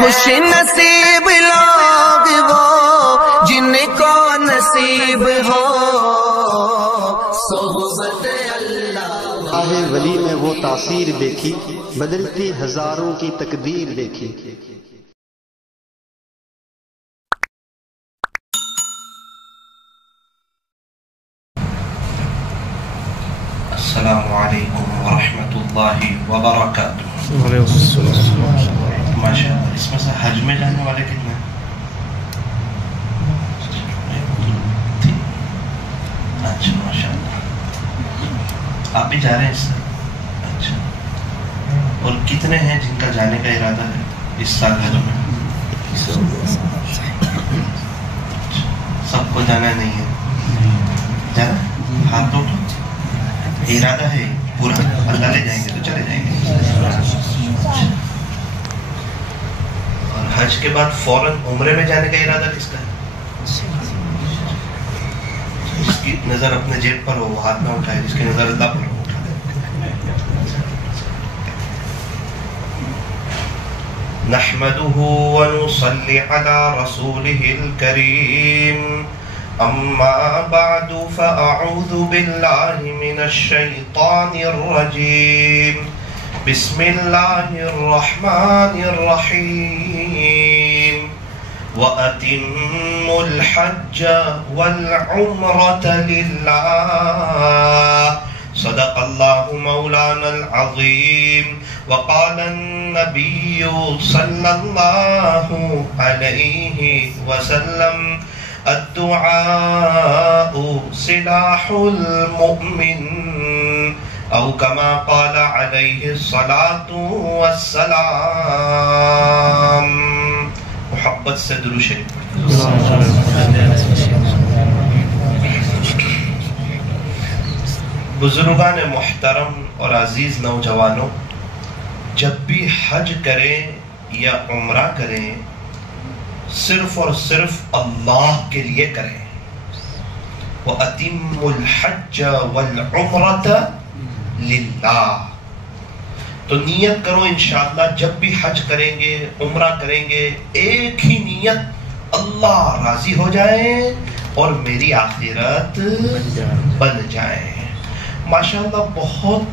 خوش نصیب لوگ وہ جن کو نصیب ہو صحبت اللہ۔ آہ ولی میں وہ تاثیر دیکھی، بدلتی ہزاروں کی تقدیر دیکھی۔ السلام علیکم ورحمۃ اللہ وبرکاتہ۔ ماشاء اللہ، اس میں سے حج میں جانے والے کتنے ہیں؟ اچھا ماشاء اللہ، آپ بھی جا رہے ہیں اس سے؟ اچھا، اور کتنے ہیں جن کا جانے کا ارادہ ہے اس سال حج میں؟ سب کو جانا نہیں ہے؟ جانا ہاتھ تو ارادہ ہے پورا، اللہ لے جائیں گے تو چلے جائیں گے۔ اور حج کے بعد فوراً عمرے میں جانے کا ارادہ کس کا ہے؟ جس کی نظر اپنے جیب پر ہو وہ ہاتھ نہ اٹھائے، جس کی نظر اللہ پر ہو اٹھا دے۔ نحمده ونصلي على رسوله الكريم، اما بعد فاعوذ بالله من الشيطان الرجيم، بسم الله الرحمن الرحيم، وأتموا الحج والعمرة لله، صدق الله مولانا العظيم، وقال النبي صلى الله عليه وسلم الدعاء سلاح المؤمن، او كما قال عليه الصلاة والسلام۔ محبت سے درود شریف۔ بزرگان محترم اور عزیز نوجوانوں، جب بھی حج کریں یا عمرہ کریں صرف اور صرف اللہ کے لیے کریں۔ وَأَتِمُّ الْحَجَّ وَالْعُمْرَةَ لِلَّهِ، تو نیت کرو انشاءاللہ جب بھی حج کریں گے عمرہ کریں گے ایک ہی نیت، اللہ راضی ہو جائے اور میری آخرت بن جائے۔ ماشاءاللہ بہت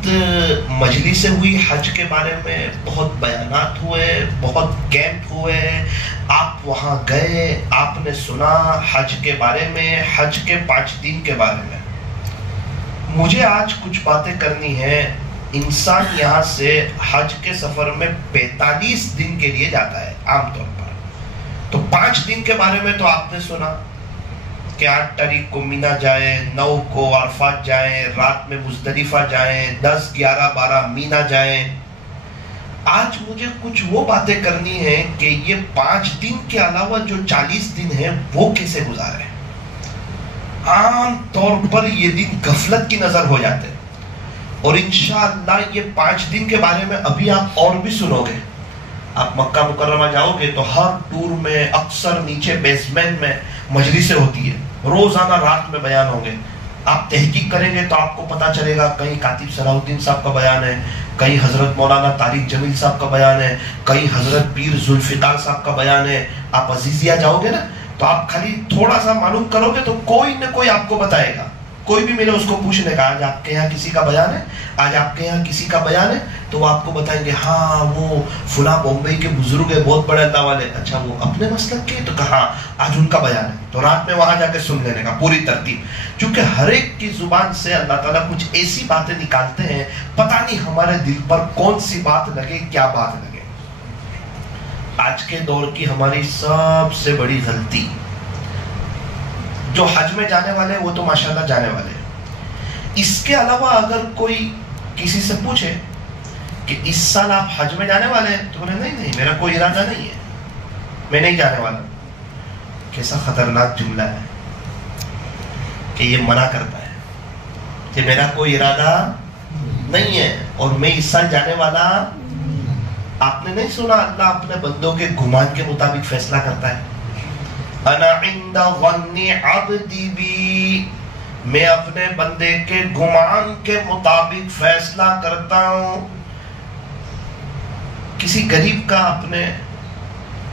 مجلسیں ہوئی حج کے بارے میں، بہت بیانات ہوئے، بہت کیمپ ہوئے، آپ وہاں گئے، آپ نے سنا حج کے بارے میں، حج کے 5 دن کے بارے میں۔ مجھے آج کچھ باتیں کرنی ہیں۔ انسان یہاں سے حج کے سفر میں 45 دن کے لیے جاتا ہے عام طور پر، تو 5 دن کے بارے میں تو آپ نے سنا کہ 8 تاریخ کو مینا جائیں، 9 کو عرفات جائیں، رات میں مزدلفہ جائیں، 10، 11، 12 مینا جائیں۔ آج مجھے کچھ وہ باتیں کرنی ہیں کہ یہ 5 دن کے علاوہ جو 40 دن ہیں وہ کیسے گزارے۔ عام طور پر یہ دن غفلت کی نظر ہو جاتے ہیں، اور انشاءاللہ یہ 5 دن کے بارے میں ابھی آپ اور بھی سنو گے۔ آپ مکہ مکرمہ جاؤ گے تو ہر ٹور میں اکثر نیچے بیسمنٹ میں مجلسیں ہوتی ہے، روزانہ رات میں بیان ہوں گے۔ آپ تحقیق کریں گے تو آپ کو پتا چلے گا کہیں کاتب صلاح الدین صاحب کا بیان ہے، کہیں حضرت مولانا طارق جمیل صاحب کا بیان ہے، کہیں حضرت پیر ذوالفقار صاحب کا بیان ہے۔ آپ عزیزیہ جاؤ گے نا تو آپ خالی تھوڑا سا معلوم کرو گے تو کوئی نہ کوئی آپ کو بتائے گا۔ کوئی بھی میرے اس کو پوچھنے کا آج آپ کے یہاں کسی کا بیان ہے، آج آپ کے یہاں کسی کا بیان ہے، تو وہ آپ کو بتائیں گے ہاں وہ فلاں بمبئی کے بزرگ ہے بہت بڑے اللہ والے۔ اچھا وہ اپنے مسلک کے؟ تو کہا آج ان کا بیان ہے، تو رات میں وہاں جا کے سن لینے کا پوری ترتیب، کیونکہ ہر ایک کی زبان سے اللہ تعالیٰ کچھ ایسی باتیں نکالتے ہیں، پتہ نہیں ہمارے دل پر کون سی بات لگے، کیا بات لگے۔ آج کے دور کی ہماری سب سے بڑی غلطی، جو حج میں جانے والے ہیں وہ تو ماشاءاللہ جانے والے ہیں، اس کے علاوہ اگر کوئی کسی سے پوچھے کہ اس سال آپ حج میں جانے والے ہیں، تو بولے نہیں میرا کوئی ارادہ نہیں ہے، میں نہیں جانے والا۔ کیسا خطرناک جملہ ہے کہ یہ منع کرتا ہے کہ میرا کوئی ارادہ نہیں ہے اور میں اس سال جانے والا۔ آپ نے نہیں سنا اللہ اپنے بندوں کے گمان کے مطابق فیصلہ کرتا ہے؟ انا عند ظن عبدی بی، میں اپنے بندے کے گمان کے مطابق فیصلہ کرتا ہوں۔ کسی غریب کا اپنے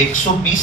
120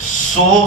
100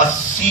80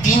3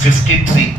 53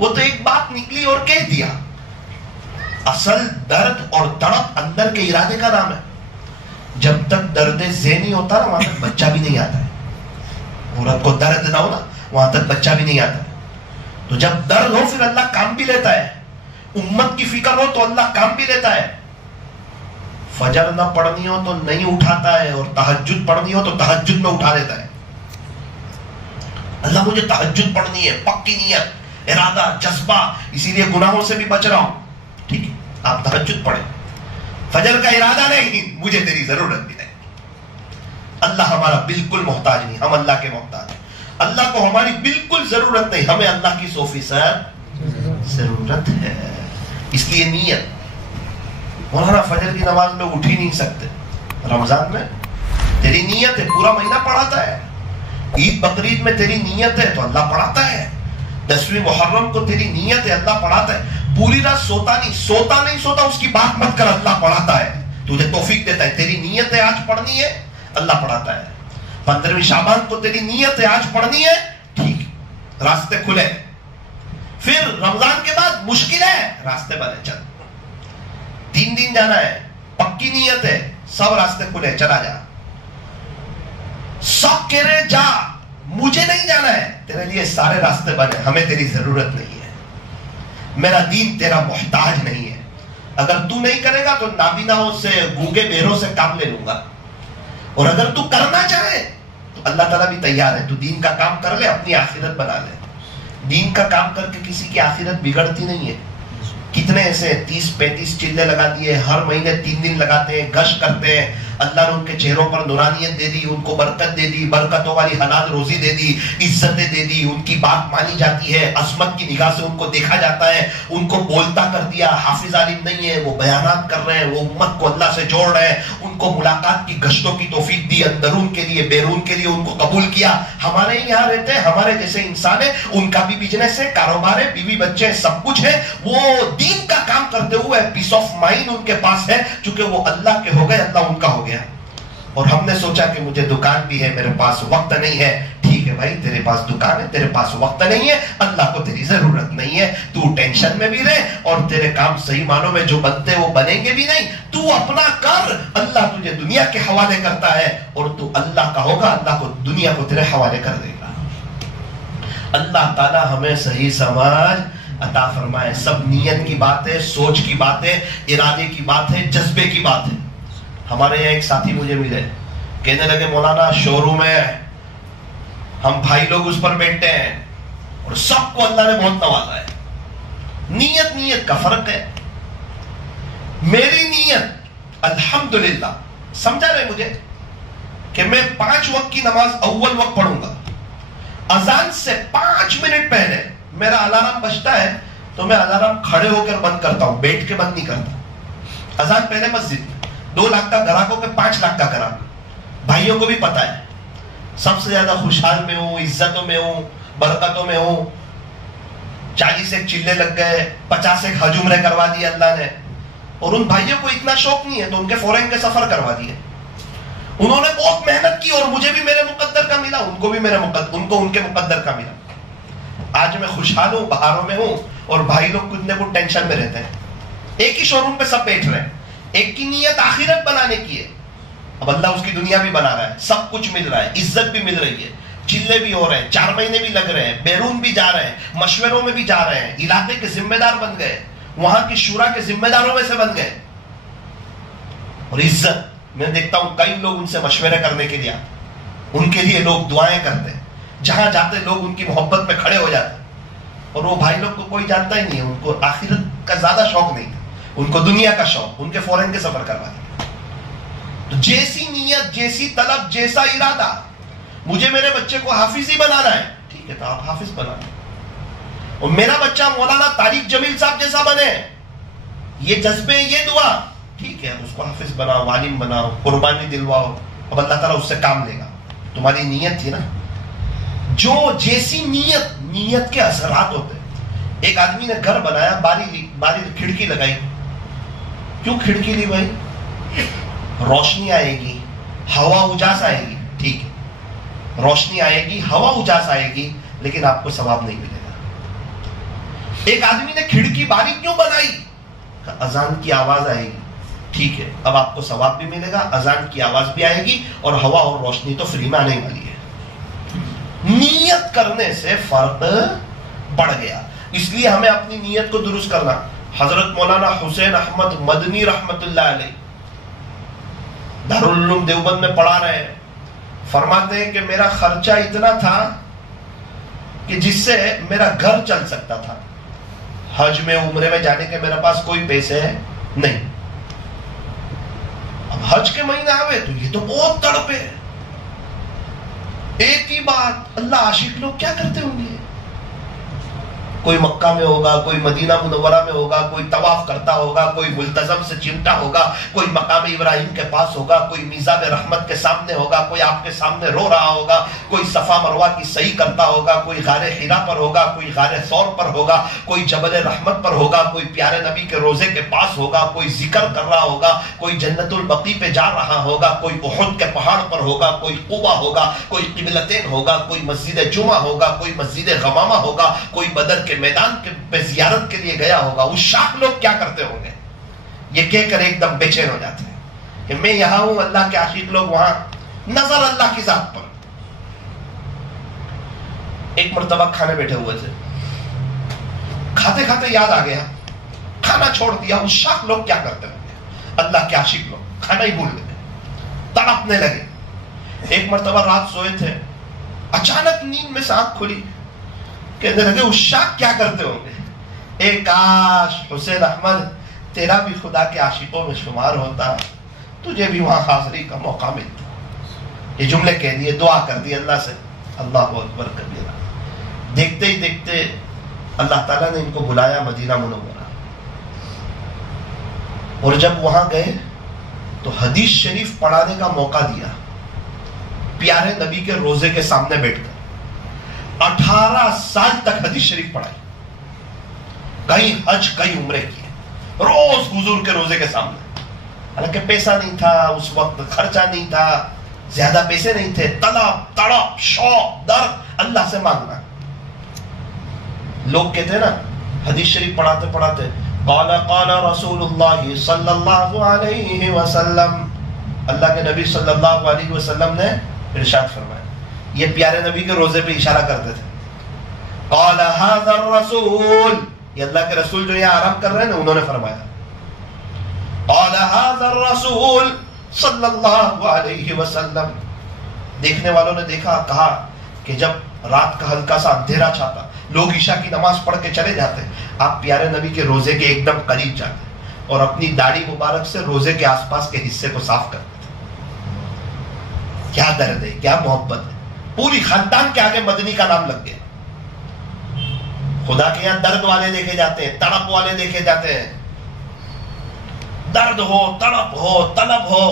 وہ تو ایک بات نکلی اور کہہ دیا. اصل درد اور تڑپ اندر کے ارادے کا نام ہے. جب تک درد ذہن نہیں ہوتا نا وہاں تک بچہ بھی نہیں آتا ہے. عورت کو درد نہ ہو نا وہاں تک بچہ بھی نہیں آتا ہے. تو جب درد ہو پھر اللہ کام بھی لیتا ہے. امت کی فکر ہو تو اللہ کام بھی لیتا ہے. فجر نہ پڑھنی ہو تو نہیں اٹھاتا ہے, اور تہجد پڑھنی ہو تو تہجد میں اٹھا دیتا ہے. اللہ مجھے تہجد پڑھنی ہے, پکی نیت, ارادہ, جذبہ, اسی لیے گناہوں سے بھی بچ رہا ہوں. ٹھیک ہے, آپ تہجد پڑھیں. فجر کا ارادہ نہیں, مجھے تیری ضرورت بھی نہیں. اللہ ہمارا بالکل محتاج نہیں, ہم اللہ کے محتاج ہیں. اللہ کو ہماری بالکل ضرورت نہیں, ہمیں اللہ کی 100% ضرورت ہے. اس لیے نیت. مولانا فجر کی نماز میں اٹھ ہی نہیں سکتے, رمضان میں تیری نیت ہے, پورا مہینہ پڑھاتا ہے. عید بقرعید میں تیری نیت ہے تو اللہ پڑھاتا ہے. 10ویں محرم کو تیری نیت ہے, اللہ پڑھاتا ہے. پوری رات سوتا نہیں سوتا اس کی بات مت کر, اللہ پڑھاتا ہے. تجھے توفیق دیتا ہے. تیری نیت ہے آج پڑھنی ہے, اللہ پڑھاتا ہے. 15ویں شعبان کو تیری نیت ہے آج پڑھنی ہے, ٹھیک, راستے کھلے. پھر رمضان کے بعد مشکل ہے, راستے بنے, چل 3 دن جانا ہے, پکی نیت ہے, سب راستے کھلے, چلا جا. سب کہہ رہے جا, مجھے نہیں جانا ہے, تیرے لیے سارے راستے بنے, ہمیں تیری ضرورت نہیں ہے. میرا دین تیرا محتاج نہیں ہے. اگر تو نہیں کرے گا تو نابیناؤں سے, گونگے بہروں سے کام لے لوں گا. اور اگر تو کرنا چاہے تو اللہ تعالیٰ بھی تیار ہے. تو دین کا کام کر لے, اپنی آخرت بنا لے. دین کا کام کر کے کسی کی آخرت بگڑتی نہیں ہے. کتنے ایسے 30-35 چلے لگا دیے, ہر مہینے 3 دن لگاتے ہیں, گشت کرتے ہیں. اللہ نے ان کے چہروں پر نورانیت دے دی, ان کو برکت دے دی, برکتوں والی حلال روزی دے دی, عزتیں دے دی, ان کی بات مانی جاتی ہے, عظمت کی نگاہ سے ان کو دیکھا جاتا ہے, ان کو بولتا کر دیا. حافظ عالم نہیں ہے, وہ بیانات کر رہے ہیں, وہ امت کو اللہ سے جوڑ رہے ہیں, ان کو ملاقات کی گشتوں کی توفیق دی, اندرون کے لیے بیرون کے لیے ان کو قبول کیا. ہمارے یہاں رہتے ہیں, ہمارے جیسے انسان ہیں, ان کا بھی بزنس ہے, کاروبار ہے, بیوی بچے ہیں, سب کچھ ہے. وہ دین کا کام کرتے ہوئے پیس آف مائنڈ ان کے پاس ہے, چونکہ وہ اللہ کے ہو گئے, اللہ ان کا ہو گیا. اور ہم نے سوچا کہ مجھے دکان بھی ہے, میرے پاس وقت نہیں ہے. ٹھیک ہے بھائی, تیرے پاس دکان ہے, تیرے پاس وقت نہیں ہے, اللہ کو تیری ضرورت نہیں ہے. تو ٹینشن میں بھی رہے, اور تیرے کام صحیح معنوں میں جو بنتے وہ بنیں گے بھی نہیں. تو اپنا کر, اللہ تجھے دنیا کے حوالے کرتا ہے, اور تو اللہ کا ہوگا, اللہ کو دنیا کو تیرے حوالے کر دے گا. اللہ تعالی ہمیں صحیح سمجھ عطا فرمائے. سب نیت کی بات ہے, سوچ کی بات ہے, ارادے کی بات ہے, جذبے کی بات ہے. ہمارے یہاں ایک ساتھی مجھے ملے, کہنے لگے مولانا شو روم ہے, ہم بھائی لوگ اس پر بیٹھتے ہیں, اور سب کو اللہ نے بہت نوازا ہے. نیت کا فرق ہے. میری نیت الحمدللہ, سمجھا رہے مجھے, کہ میں 5 وقت کی نماز اول وقت پڑھوں گا. اذان سے 5 منٹ پہلے میرا الارم بجتا ہے تو میں الارم کھڑے ہو کر بند کرتا ہوں, بیٹھ کے بند نہیں کرتا. اذان پہلے مسجد میں 2 لاکھ کا گراہکوں کے 5 لاکھ کا گراہک, بھائیوں کو بھی پتا ہے. سب سے زیادہ خوشحال میں ہوں, عزتوں میں ہوں, برکتوں میں ہوں. 40 ایک چلے لگ گئے, 50 ایک حج عمرے کروا دیے اللہ نے. اور ان بھائیوں کو اتنا شوق نہیں ہے تو ان کے فورین کے سفر کروا دیے. انہوں نے بہت محنت کی, اور مجھے بھی میرے مقدر کا ملا, ان کو بھی ان کو ان کے مقدر کا ملا. آج میں خوشحال ہوں, بہاروں میں ہوں, اور بھائی لوگ کچھ نہ کچھ ٹینشن میں رہتے ہیں. ایک ہی شو روم پہ سب بیٹھ رہے ہیں, ایک کی نیت آخرت بنانے کی ہے. اب اللہ اس کی دنیا بھی بنا رہا ہے, سب کچھ مل رہا ہے, عزت بھی مل رہی ہے, چلے بھی ہو رہے ہیں, 4 مہینے بھی لگ رہے ہیں, بیرون بھی جا رہے ہیں, مشوروں میں بھی جا رہے ہیں, علاقے کے ذمہ دار بن گئے, وہاں کی شورا کے ذمہ داروں میں سے بن گئے. اور عزت, میں دیکھتا ہوں کئی لوگ ان سے مشورے کرنے کے لیے, ان کے لیے لوگ دعائیں کرتے ہیں, جہاں جاتے لوگ ان کی محبت میں کھڑے ہو جاتے. اور وہ بھائی لوگ کو کوئی جانتا ہی نہیں ہے, ان کو آخرت کا زیادہ شوق نہیں تھا, ان کو دنیا کا شوق, ان کے فورین کے سفر کروا دیا. تو جیسی نیت, جیسی طلب, جیسا ارادہ. مجھے میرے بچے کو حافظ ہی بنانا ہے, ٹھیک ہے, تو آپ حافظ بنانا. اور میرا بچہ مولانا طارق جمیل صاحب جیسا بنے, یہ جذبے, یہ دعا, ٹھیک ہے, اس کو حافظ بناؤ, عالم بناؤ, قربانی دلواؤ. اب اللہ تعالیٰ اس سے کام لے گا. تمہاری نیت تھی نا, جو جیسی نیت کے اثرات ہوتے. ایک آدمی نے گھر بنایا, باری کھڑکی لگائی. کیوں کھڑکی لی بھائی؟ روشنی آئے گی, ہوا اجاس آئے گی, ٹھیک ہے, روشنی آئے گی, ہوا اجاس آئے گی, لیکن آپ کو ثواب نہیں ملے گا. ایک آدمی نے کھڑکی باری کیوں بنائی؟ اذان کی آواز آئے گی، ٹھیک ہے، اب آپ کو ثواب بھی ملے گا، اذان کی آواز بھی آئے گی، اور ہوا اور روشنی تو فری میں آنے والی ہے۔ نیت کرنے سے فرق پڑ گیا، اس لیے ہمیں اپنی نیت کو درست کرنا۔ حضرت مولانا حسین احمد مدنی رحمت اللہ علیہ دارالعلوم دیوبند میں پڑھا رہے ہیں، فرماتے ہیں کہ میرا خرچہ اتنا تھا کہ جس سے میرا گھر چل سکتا تھا، حج میں عمرے میں جانے کے میرے پاس کوئی پیسے نہیں، اب حج کے مہینے آئے تو یہ تو بہت تڑپے، ایک ہی بات، اللہ عاشق لوگ کیا کرتے ہوں گے؟ کوئی مکہ میں ہوگا، کوئی مدینہ منورہ میں ہوگا، کوئی طواف کرتا ہوگا، کوئی ملتزم سے چمٹا ہوگا، کوئی مقام ابراہیم کے پاس ہوگا، کوئی میزاب رحمت کے سامنے ہوگا، کوئی آپ کے سامنے رو رہا ہوگا، کوئی صفا مروہ کی سعی کرتا ہوگا، کوئی غار حرا پر ہوگا، کوئی غار ثور پر ہوگا، کوئی جبل رحمت پر ہوگا، کوئی پیارے نبی کے روزے کے پاس ہوگا، کوئی ذکر کر رہا ہوگا، کوئی جنت البقیع پہ جا رہا ہوگا، کوئی احد کے پہاڑ پر ہوگا، کوئی قبا ہوگا، کوئی قبلتین ہوگا، کوئی مسجد جمعہ ہوگا، کوئی مسجد غمامہ ہوگا، کوئی بدر کے میدان پہ زیارت کے لیے گیا ہوگا۔ اس شاخ لوگ کیا کرتے ہوں گے؟ یہ کہہ کر ایک دم بے چین ہو جاتے ہیں کہ میں یہاں ہوں، اللہ کے عاشق لوگ وہاں، نظر اللہ کی ذات پر۔ ایک مرتبہ کھانے بیٹھے ہوئے تھے، کھاتے کھاتے یاد آ گیا، کھانا چھوڑ دیا۔ اس شاخ لوگ کیا کرتے ہوں گے؟ اللہ کے عاشق لوگ کھانا ہی بھول گئے، تڑپنے لگے۔ ایک مرتبہ رات سوئے تھے، اچانک نیند میں سے آنکھ کھلی، کہنے لگے اس شاخ کیا کرتے ہوں گے؟ اے کاش حسین احمد تیرا بھی خدا کے عاشقوں میں شمار ہوتا، تجھے بھی وہاں حاضری کا موقع ملتا۔ یہ جملے کہہ دیے، دعا کر دی اللہ سے، اللہ اکبر کبیرہ۔ دیکھتے ہی دیکھتے اللہ تعالیٰ نے ان کو بلایا مدینہ منورہ، اور جب وہاں گئے تو حدیث شریف پڑھانے کا موقع دیا، پیارے نبی کے روزے کے سامنے بیٹھ کر 18 سال تک حدیث شریف پڑھائی، کئی حج کئی عمرے کیے، روز حضور کے روزے کے سامنے۔ حالانکہ پیسہ نہیں تھا اس وقت، خرچہ نہیں تھا، زیادہ پیسے نہیں تھے، طلب تڑپ شوق درد اللہ سے مانگنا۔ لوگ کہتے ہیں نا حدیث شریف پڑھاتے پڑھاتے قال قال رسول اللہ صلی اللہ علیہ وسلم، اللہ کے نبی صلی اللہ علیہ وسلم نے ارشاد فرمایا۔ یہ پیارے نبی کے روزے پہ اشارہ کرتے تھے۔ قال هذا الرسول، یہ اللہ کے رسول جو یہاں آرام کر رہے ہیں نا، انہوں نے فرمایا قال هذا الرسول صلی اللہ علیہ وسلم۔ دیکھنے والوں نے دیکھا، کہا کہ جب رات کا ہلکا سا اندھیرا چھاتا، لوگ عشاء کی نماز پڑھ کے چلے جاتے، آپ پیارے نبی کے روزے کے ایک دم قریب جاتے اور اپنی داڑھی مبارک سے روزے کے آس پاس کے حصے کو صاف کرتے تھے۔ کیا درد ہے، کیا محبت ہے، پوری خاندان کے آگے مدنی کا نام لگ گیا۔ خدا کے یہاں درد والے دیکھے جاتے ہیں، تڑپ والے دیکھے جاتے ہیں، درد ہو، تڑپ ہو، طلب ہو۔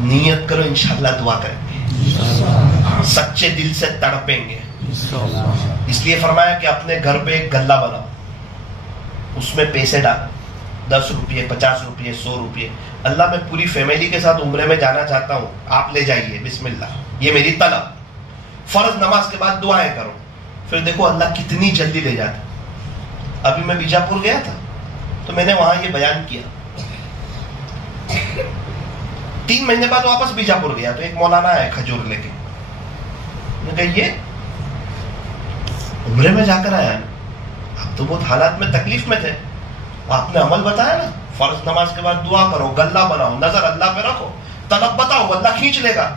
نیت کرو، انشاءاللہ دعا کریں گے، سچے دل سے تڑپیں گے۔ اس لیے فرمایا کہ اپنے گھر پہ ایک گلہ بناؤ، اس میں پیسے ڈالو، 10 روپے 50 روپے 100 روپے۔ اللہ میں پوری فیملی کے ساتھ عمرے میں جانا چاہتا ہوں، آپ لے جائیے، بسم اللہ، یہ میری طلب۔ فرض نماز کے بعد دعائیں کرو، پھر دیکھو اللہ کتنی جلدی لے جاتا۔ ابھی میں بیجاپور گیا تھا تو میں نے وہاں یہ بیان کیا، 3 مہینے بعد واپس بیجاپور گیا تو ایک مولانا ہے کھجور لے کے، میں نے کہا یہ عمرے میں جا کر آیا، آپ تو بہت حالات میں تکلیف میں تھے، آپ نے عمل بتایا نا، فرض نماز کے بعد دعا کرو، گلہ بناؤ، نظر اللہ پہ رکھو، طلب بتاؤ، اللہ کھینچ لے گا۔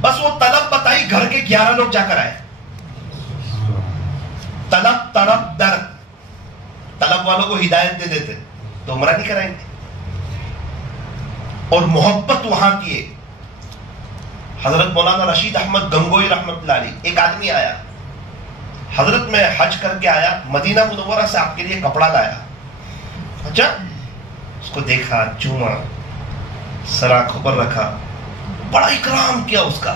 بس وہ طلب بتائی، گھر کے 11 لوگ جا کر آئے۔ طلب تڑپ درد، طلب والوں کو ہدایت دے دیتے تو عمرہ نہیں کرائیں گے۔ اور محبت وہاں کی ہے۔ حضرت مولانا رشید احمد گنگوئی رحمت اللہ علیہ، ایک آدمی آیا، حضرت میں حج کر کے آیا، مدینہ منورہ سے آپ کے لیے کپڑا لایا۔ اچھا، اس کو دیکھا، چوما، سر آنکھوں پر رکھا، بڑا اکرام کیا اس کا۔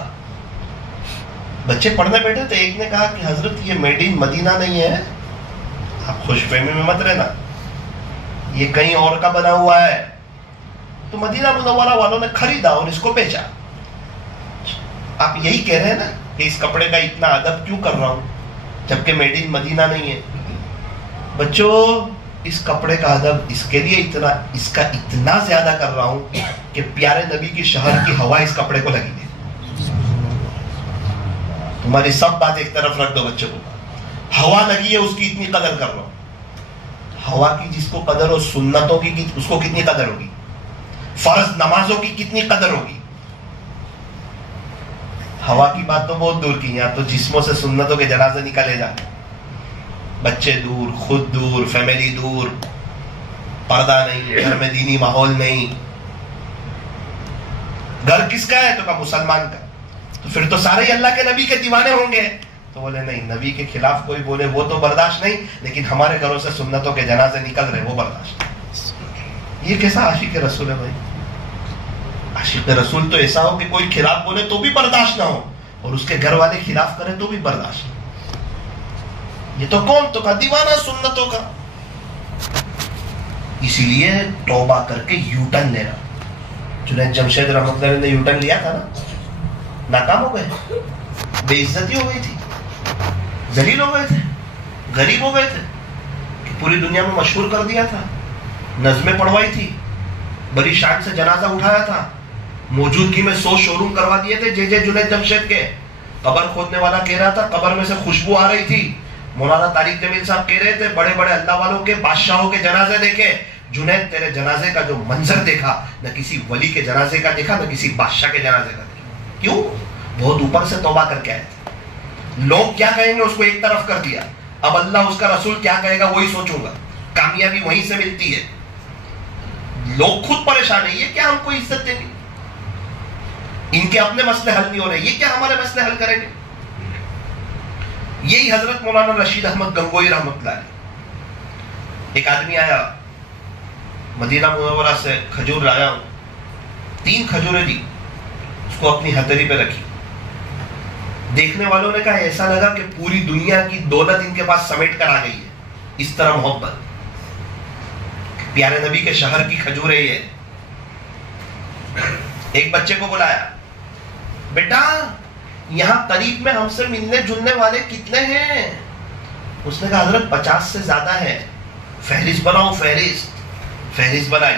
بچے پڑھنے بیٹھے تھے، ایک نے کہا کہ حضرت یہ میڈ ان مدینہ نہیں ہے، آپ خوش فہمی میں مت رہنا، یہ کہیں اور کا بنا ہوا ہے۔ تو مدینہ منورہ والوں نے خریدا اور اس کو بیچا۔ آپ یہی کہہ رہے ہیں نا کہ اس کپڑے کا اتنا ادب کیوں کر رہا ہوں جبکہ میڈ ان مدینہ نہیں ہے؟ بچوں اس کپڑے کا ادب اس کے لیے اس کا اتنا زیادہ کر رہا ہوں کہ پیارے نبی کی شہر کی ہوا اس کپڑے کو لگی ہے. تمہاری سب بات ایک طرف رکھ دو بچوں کو. ہوا لگی ہے اس کی اتنی قدر کر رہا ہوں. ہوا کی جس کو قدر ہو سنتوں کی اس کو کتنی قدر ہوگی؟ فرض نمازوں کی کتنی قدر ہوگی؟ ہوا کی بات تو بہت دور کی. یہاں تو جسموں سے سنتوں کے جنازے نکالے جاتے، بچے دور، خود دور، فیملی دور، پردہ نہیں، گھر میں دینی ماحول نہیں. گھر کس کا ہے؟ تو کہا مسلمان کا. تو پھر تو سارے ہی اللہ کے نبی کے دیوانے ہوں گے. تو بولے نہیں، نبی کے خلاف کوئی بولے وہ تو برداشت نہیں، لیکن ہمارے گھروں سے سنتوں کے جنازے نکل رہے وہ برداشت نہیں. یہ کیسا عاشق رسول ہے بھائی؟ عاشق رسول تو ایسا ہو کہ کوئی خلاف بولے تو بھی برداشت نہ ہو، اور اس کے گھر والے خلاف کرے تو بھی برداشت نہ ہو. یہ تو کون؟ تو کا دیوانہ سنتوں کا. اسی لیے توبہ کر کے یو ٹرن لینا. جنید جمشید رحمۃ اللہ نے یو ٹرن لیا تھا نا، ناکام ہو گئے، بے عزتی ہو گئی تھی، ذلیل ہو گئے تھے، غریب ہو گئے تھے، کہ پوری دنیا میں مشہور کر دیا تھا، نظمیں پڑھوائی تھی، بڑی شان سے جنازہ اٹھایا تھا، موجودگی میں 100 شو روم کروا دیے تھے جے جنید جمشید کے. قبر کھودنے والا کہہ رہا تھا قبر میں سے خوشبو آ رہی تھی. مولانا طارق جمیل صاحب کہہ رہے تھے بڑے بڑے اللہ والوں کے بادشاہوں کے جنازے دیکھے، جنید تیرے جنازے کا جو منظر دیکھا نہ کسی ولی کے جنازے کا دیکھا نہ کسی بادشاہ کے جنازے کا دیکھا. کیوں؟ بہت اوپر سے توبہ کر کے آئے تھے. لوگ کیا کہیں گے اس کو ایک طرف کر دیا، اب اللہ اس کا رسول کیا کہے گا وہی سوچوں گا. کامیابی وہیں سے ملتی ہے. لوگ خود پریشان ہیں، یہ کیا ہم کو عزت دیں گے، ان کے اپنے مسئلے حل نہیں ہو رہے، یہ کیا ہمارے مسئلے حل کریں گے. یہی حضرت مولانا رشید احمد گنگوئی رحمۃ اللہ علیہ. ایک آدمی آیا مدینہ منورہ سے، کھجور لایا ہوں، 3 کھجوریں دی، اس کو اپنی ہتھیلی پہ رکھی. دیکھنے والوں نے کہا ایسا لگا کہ پوری دنیا کی دولت ان کے پاس سمیٹ کر آ گئی ہے، اس طرح محبت. پیارے نبی کے شہر کی کھجور ہے یہ. ایک بچے کو بلایا، بیٹا یہاں قریب میں ہم سے ملنے جلنے والے کتنے ہیں؟ اس نے کہا حضرت 50 سے زیادہ ہے. فہرست بناؤ. فہرست بنائی.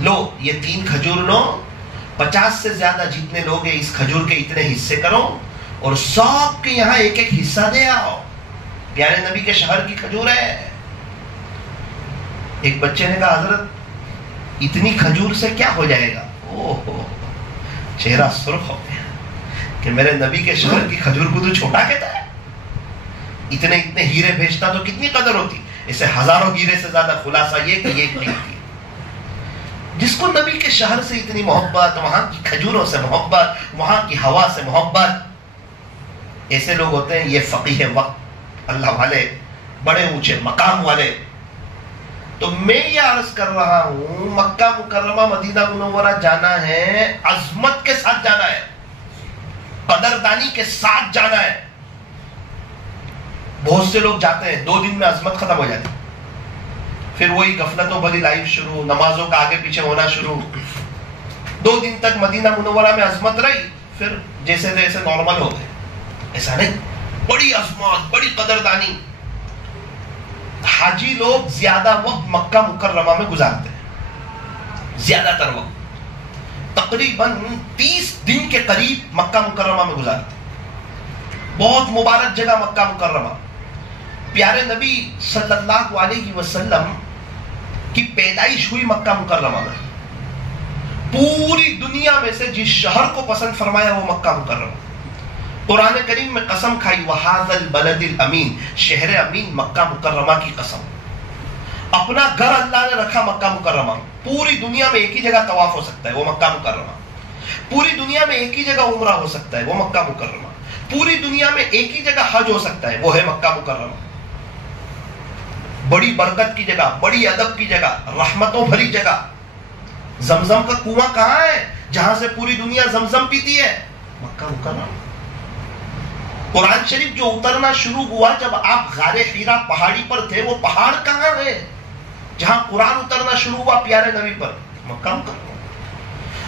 لو یہ 3 کھجور لو، 50 سے زیادہ جتنے لوگ ہیں اس کھجور کے اتنے حصے کرو اور سب کے یہاں ایک ایک حصہ دے آؤ. پیارے نبی کے شہر کی کھجور ہے. ایک بچے نے کہا حضرت اتنی کھجور سے کیا ہو جائے گا؟ اوہ چہرہ سرخ ہو گیا کہ میرے نبی کے شہر کی کھجور کو تو چھوٹا کہتا ہے. اتنے ہیرے بھیجتا تو کتنی قدر ہوتی. اسے ہزاروں ہیرے سے زیادہ خلاصہ یہ کہ ایک نہیں تھی. جس کو نبی کے شہر سے اتنی محبت، وہاں کی کھجوروں سے محبت، وہاں کی ہوا سے محبت، ایسے لوگ ہوتے ہیں یہ فقیہ وقت، اللہ والے، بڑے اونچے مقام والے. تو میں یہ عرض کر رہا ہوں مکہ مکرمہ مدینہ منورہ جانا ہے، عظمت کے ساتھ جانا ہے، قدردانی کے ساتھ جانا ہے. بہت سے لوگ جاتے ہیں 2 دن میں عظمت ختم ہو جاتی، پھر وہی غفلتوں بھری لائف شروع، نمازوں کا آگے پیچھے ہونا شروع. 2 دن تک مدینہ منورہ میں عظمت رہی، پھر جیسے جیسے نارمل ہو گئے. ایسا نہیں، بڑی عظمت، بڑی قدردانی. حاجی لوگ زیادہ وقت مکہ مکرمہ میں گزارتے ہیں، زیادہ تر وقت تقریباً 30 دن کے قریب مکہ مکرمہ میں گزارتے ہیں. بہت مبارک جگہ مکہ مکرمہ. پیارے نبی صلی اللہ علیہ وسلم کی پیدائش ہوئی مکہ مکرمہ میں. پوری دنیا میں سے جس شہر کو پسند فرمایا وہ مکہ مکرمہ. قرآن کریم میں قسم کھائی وَهَذَا الْبَلَدِ الْأَمِينَ، شہر امین مکہ مکرمہ کی قسم. اپنا گھر اللہ نے رکھا مکہ مکرمہ. پوری دنیا میں ایک ہی جگہ طواف ہو سکتا ہے وہ مکہ مکرمہ. پوری دنیا میں ایک ہی جگہ عمرہ ہو سکتا ہے وہ مکہ مکرمہ. پوری دنیا میں ایک ہی جگہ حج ہو سکتا ہے وہ ہے مکہ مکرمہ. بڑی برکت کی جگہ، بڑی ادب کی جگہ، رحمتوں بھری جگہ. زمزم کا کنواں کہاں ہے جہاں سے پوری دنیا زمزم پیتی ہے؟ مکہ مکرمہ. قرآن شریف جو اترنا شروع ہوا جب آپ غار حیرا پہاڑی پر تھے، وہ پہاڑ کہاں ہے جہاں قرآن اترنا شروع ہوا پیارے نبی پر؟ مکہ مکرمہ.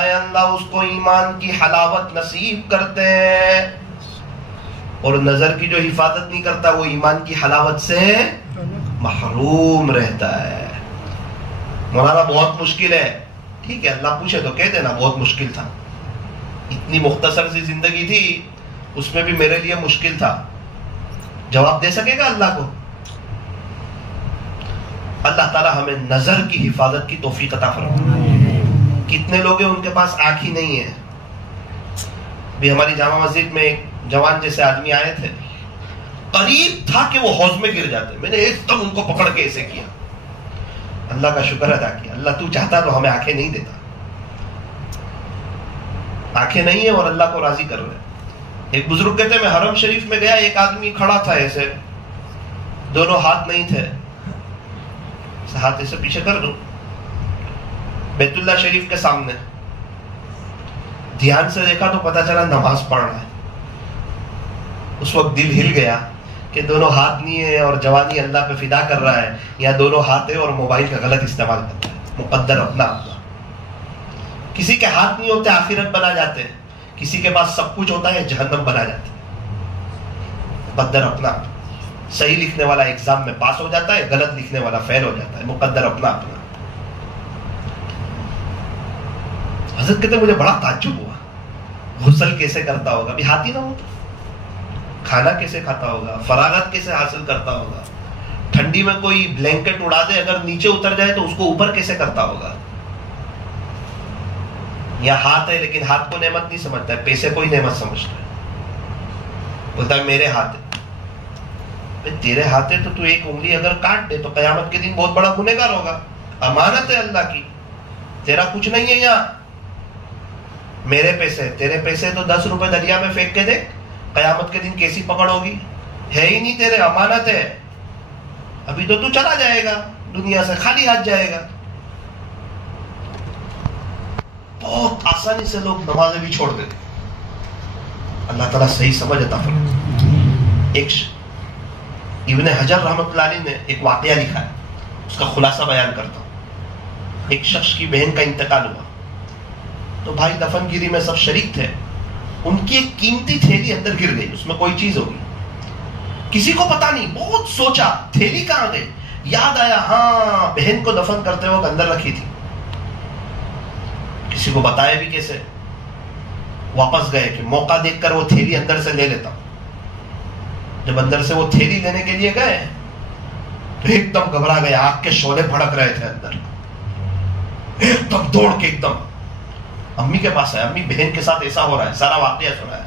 ہے اللہ اس کو ایمان کی حلاوت نصیب کرتے ہیں، اور نظر کی جو حفاظت نہیں کرتا وہ ایمان کی حلاوت سے محروم رہتا ہے۔ مولانا بہت مشکل ہے، ٹھیک ہے اللہ پوچھے تو کہہ دینا بہت مشکل تھا، اتنی مختصر سی زندگی تھی اس میں بھی میرے لیے مشکل تھا، جواب دے سکے گا اللہ کو؟ اللہ تعالی ہمیں نظر کی حفاظت کی توفیق عطا فرمائے۔ کتنے لوگ ہیں ان کے پاس آنکھ ہی نہیں ہے؟ بھی ہماری جامع مسجد میں ایک جوان جیسے آدمی آئے تھے، قریب تھا کہ وہ حوض میں گر جاتے، میں نے ایک دم ان کو پکڑ کے ایسے کیا، اللہ کا شکر ادا کیا، اللہ تو چاہتا تو ہمیں آنکھیں نہیں دیتا، آنکھیں نہیں ہیں اور اللہ کو راضی کر رہے۔ ایک بزرگ کہتے ہیں میں حرم شریف میں گیا، ایک آدمی کھڑا تھا ایسے، دونوں ہاتھ نہیں تھے، ہاتھ ایسے پیچھے کر دو، بیت اللہ شریف کے سامنے، دھیان سے دیکھا تو پتا چلا نماز پڑھ رہا ہے۔ اس وقت دل ہل گیا کہ دونوں ہاتھ نہیں ہے اور جوانی اللہ پہ فدا کر رہا ہے، یا دونوں ہاتھ ہے اور موبائل کا غلط استعمال کرتا ہے، مقدر اپنا اپنا۔ کسی کے ہاتھ نہیں ہوتے آخرت بنا جاتے ہیں، کسی کے پاس سب کچھ ہوتا ہے جہنم بنا جاتے ہیں، مقدر اپنا اپنا۔ صحیح لکھنے والا ایگزام میں پاس ہو جاتا ہے، غلط لکھنے والا فیل ہو جاتا ہے، مقدر اپنا اپنا۔ حضرت کہتے ہیں مجھے بڑا تعجب ہوا، غسل کیسے کرتا ہوگا؟ ابھی ہاتھ ہی نہ ہوتا، کھانا کیسے کھاتا ہوگا، فراغت کیسے حاصل کرتا ہوگا، ٹھنڈی میں کوئی بلینکٹ اڑا دے اگر نیچے اتر جائے تو اس کو اوپر کیسے کرتا ہوگا؟ یا ہاتھ ہے لیکن ہاتھ کو نعمت نہیں سمجھتا ہے، پیسے کو ہی نعمت سمجھتا ہے، بولتا ہے میرے ہاتھ ہے۔ تیرے ہاتھ ہے تو تو ایک انگلی اگر کاٹ دے تو قیامت کے دن بہت بڑا گنہگار ہوگا، امانت ہے اللہ کی، تیرا کچھ نہیں ہے یہاں، میرے پیسے، تیرے پیسے تو 10 روپے دریا میں پھینک کے دے، قیامت کے دن کیسی پکڑ ہوگی؟ ہے ہی نہیں تیرے، امانت ہے، ابھی تو چلا جائے گا دنیا سے، خالی ہاتھ جائے گا۔ بہت آسانی سے لوگ نمازیں بھی چھوڑ دیتے، اللہ تعالیٰ صحیح سمجھ عطا فرمائے۔ ایک ابن حجر رحمۃ اللہ علیہ نے ایک واقعہ لکھا ہے، اس کا خلاصہ بیان کرتا ہوں۔ ایک شخص کی بہن کا انتقال ہوا تو بھائی دفن گیری میں سب شریک تھے، ان کی ایک قیمتی تھیلی اندر گر گئی، اس میں کوئی چیز ہوگی، کسی کو پتا نہیں، بہت سوچا تھیلی کہاں گئی، یاد آیا ہاں بہن کو دفن کرتے وقت اندر رکھی تھی، کسی کو بتایا بھی کیسے، واپس گئے کہ موقع دیکھ کر وہ تھیلی اندر سے لے لیتا ہوں۔ جب اندر سے وہ تھیلی لینے کے لیے گئے تو ایک دم گھبرا گئے، آگ کے شعلے بھڑک رہے تھے اندر، ایک دم دوڑ کے ایک دم امی کے پاس آئے، امی بہن کے ساتھ ایسا ہو رہا ہے، سارا واقعہ سنا ہے۔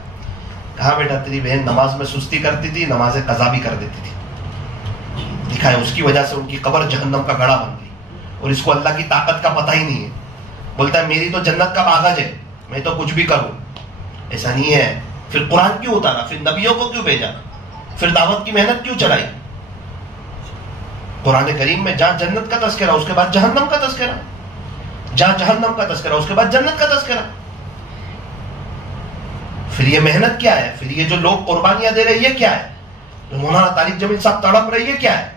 کہا بیٹا تیری بہن نماز میں سستی کرتی تھی، نماز قضا بھی کر دیتی تھی، لکھا ہے اس کی وجہ سے ان کی قبر جہنم کا گڑھا بن گئی، اور اس کو اللہ کی طاقت کا پتہ ہی نہیں ہے، بولتا ہے میری تو جنت کا باغج ہے، میں تو کچھ بھی کروں۔ ایسا نہیں ہے، پھر قرآن کیوں اتارا، پھر نبیوں کو کیوں بھیجا، پھر دعوت کی محنت کیوں چلائی؟ قرآن کریم میں جہاں جنت کا تذکرہ اس کے بعد جہنم کا تذکرہ، جہاں جہنم کا تذکرہ اس کے بعد جنت کا تذکرہ۔ پھر یہ محنت کیا ہے، پھر یہ جو لوگ قربانیاں دے رہے یہ کیا ہے، جو مولانا طارق جمیل صاحب تڑپ رہے یہ کیا ہے؟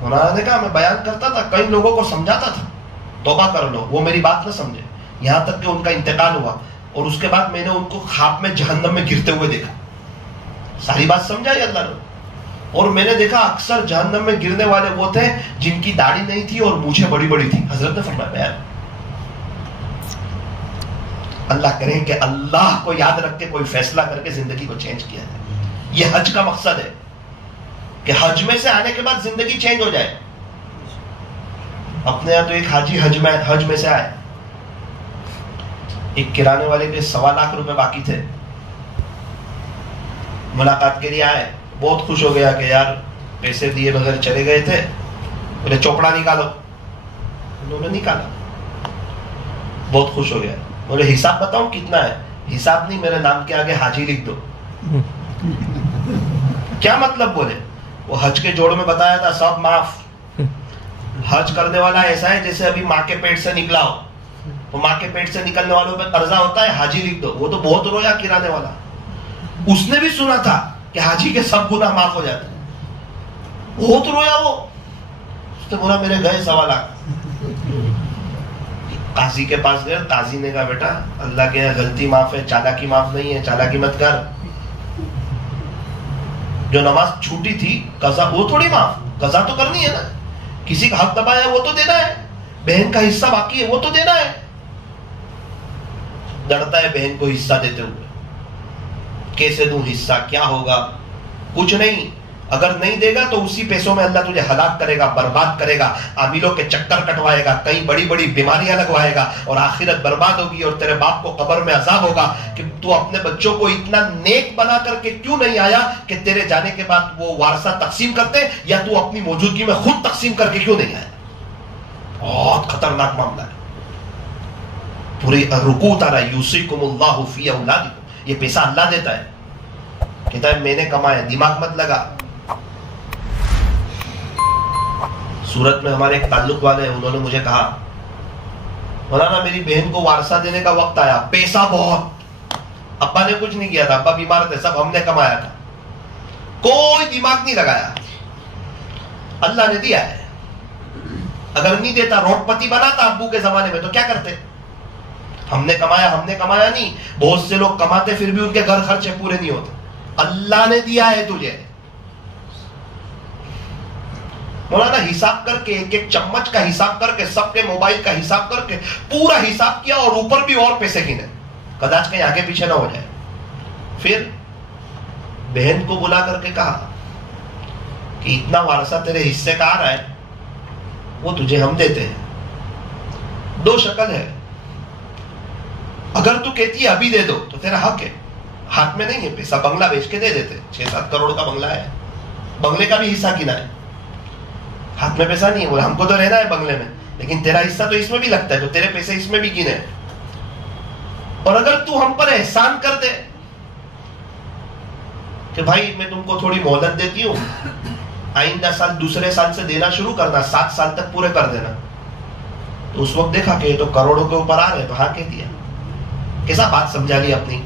مولانا نے کہا میں بیان کرتا تھا، کئی لوگوں کو سمجھاتا تھا توبہ کر لو، وہ میری بات نہ سمجھے، یہاں تک کہ ان کا انتقال ہوا، اور اس کے بعد میں نے ان کو خواب میں جہنم میں گرتے ہوئے دیکھا، ساری بات سمجھائی اللہ نے، اور میں نے دیکھا اکثر جہنم میں گرنے والے وہ تھے جن کی داڑھی نہیں تھی اور مونچھیں بڑی بڑی تھی۔ حضرت نے فرمایا بیان، اللہ کریں کہ اللہ کو یاد رکھ کے کوئی فیصلہ کر کے زندگی کو چینج کیا جائے، یہ حج کا مقصد ہے کہ حج میں سے آنے کے بعد زندگی چینج ہو جائے۔ اپنے یہاں تو ایک حاجی حج میں سے آئے، ایک کرانے والے کے 1.25 لاکھ روپے باقی تھے، ملاقات کے لیے آئے، بہت خوش ہو گیا کہ یار پیسے دیے بغیر چلے گئے تھے، بولے چوپڑا نکالو، انہوں نے نکالا، بہت خوش ہو گیا، بولے حساب بتاؤں کتنا ہے، حساب نہیں میرے نام کے آگے حاجی لکھ دو۔ کیا مطلب؟ بولے وہ حج کے جوڑ میں بتایا تھا سب معاف، حج کرنے والا ایسا ہے جیسے ابھی ماں کے پیٹ سے نکلا ہو، تو ماں کے پیٹ سے نکلنے والوں پہ قرضہ ہوتا ہے، حاجی لکھ دو۔ وہ تو بہت رویا کرانے والا، اس نے بھی سنا تھا کہ حاجی کے سب گناہ معاف ہو جاتے ہیں، بہت رویا وہ، اس نے بولا میرے گئے 1.25 لاکھ۔ قاضی کے پاس گئے, قاضی نے کہا بیٹا اللہ کے یہاں غلطی معاف ہے, چالاکی معاف نہیں ہے, چالاکی مت کر. جو نماز چھوٹی تھی قضا وہ تھوڑی معاف, قضا تو کرنی ہے نا. کسی کا حق دبایا وہ تو دینا ہے, بہن کا حصہ باقی ہے وہ تو دینا ہے. ڈرتا ہے بہن کو حصہ دیتے ہوئے, کیسے دوں حصہ, کیا ہوگا, کچھ نہیں. اگر نہیں دے گا تو اسی پیسوں میں اللہ تجھے ہلاک کرے گا, برباد کرے گا, عاملوں کے چکر کٹوائے گا, کئی بڑی بڑی بیماریاں لگوائے گا, اور آخرت برباد ہوگی, اور تیرے باپ کو قبر میں عذاب ہوگا کہ تو اپنے بچوں کو اتنا نیک بنا کر کے کیوں نہیں آیا کہ تیرے جانے کے بعد وہ وارثہ تقسیم کرتے, یا تو اپنی موجودگی میں خود تقسیم کر کے کیوں نہیں آیا. بہت خطرناک معاملہ ہے. پوری رکوع اتارا, یوصیکم اللہ فی اولادکم, یہ پیسہ اللہ دیتا ہے, کہتا ہے میں نے کمایا, دماغ مت لگا. سورت میں ہمارے ایک تعلق والے ہیں, انہوں نے مجھے کہا مولانا میری بہن کو وارثہ دینے کا وقت آیا, پیسہ بہت, ابا نے کچھ نہیں کیا تھا, ابا بیمار تھے, سب ہم نے کمایا تھا, کوئی دماغ نہیں لگایا, اللہ نے دیا ہے. اگر نہیں دیتا, روٹ پتی بناتا ابو کے زمانے میں, تو کیا کرتے؟ ہم نے کمایا نہیں. بہت سے لوگ کماتے پھر بھی ان کے گھر خرچے پورے نہیں ہوتے. اللہ نے دیا ہے تجھے. مولانا حساب کر کے, ایک ایک چمچ کا حساب کر کے, سب کے موبائل کا حساب کر کے پورا حساب کیا, اور اوپر بھی اور پیسے گنے, کداچ کہیں آگے پیچھے نہ ہو جائے. پھر بہن کو بلا کر کے کہا کہ اتنا وارثہ تیرے حصے کا آ رہا ہے, وہ تجھے ہم دیتے ہیں. دو شکل ہے, اگر تو کہتی ہے ابھی دے دو تو تیرا حق ہے, ہاتھ میں نہیں ہے پیسہ, بنگلہ بیچ کے دے دیتے, 6-7 کروڑ کا بنگلہ ہے, بنگلے کا بھی حصہ گنا ہے, ہاتھ میں پیسہ نہیں ہے, بولے ہم کو تو رہنا ہے بنگلے میں, لیکن تیرا حصہ تو اس میں بھی لگتا ہے, تو تیرے پیسے اس میں بھی گنے. اور اگر تو ہم پر احسان کر دے کہ بھائی میں تم کو تھوڑی مہلت دیتی ہوں, آئندہ سال دوسرے سال سے دینا شروع کرنا, 7 سال تک پورے کر دینا, تو اس وقت دیکھا کہ یہ تو کروڑوں کے اوپر آ رہے, تو ہاں کہہ دیا. کیسا بات سمجھا لی اپنی.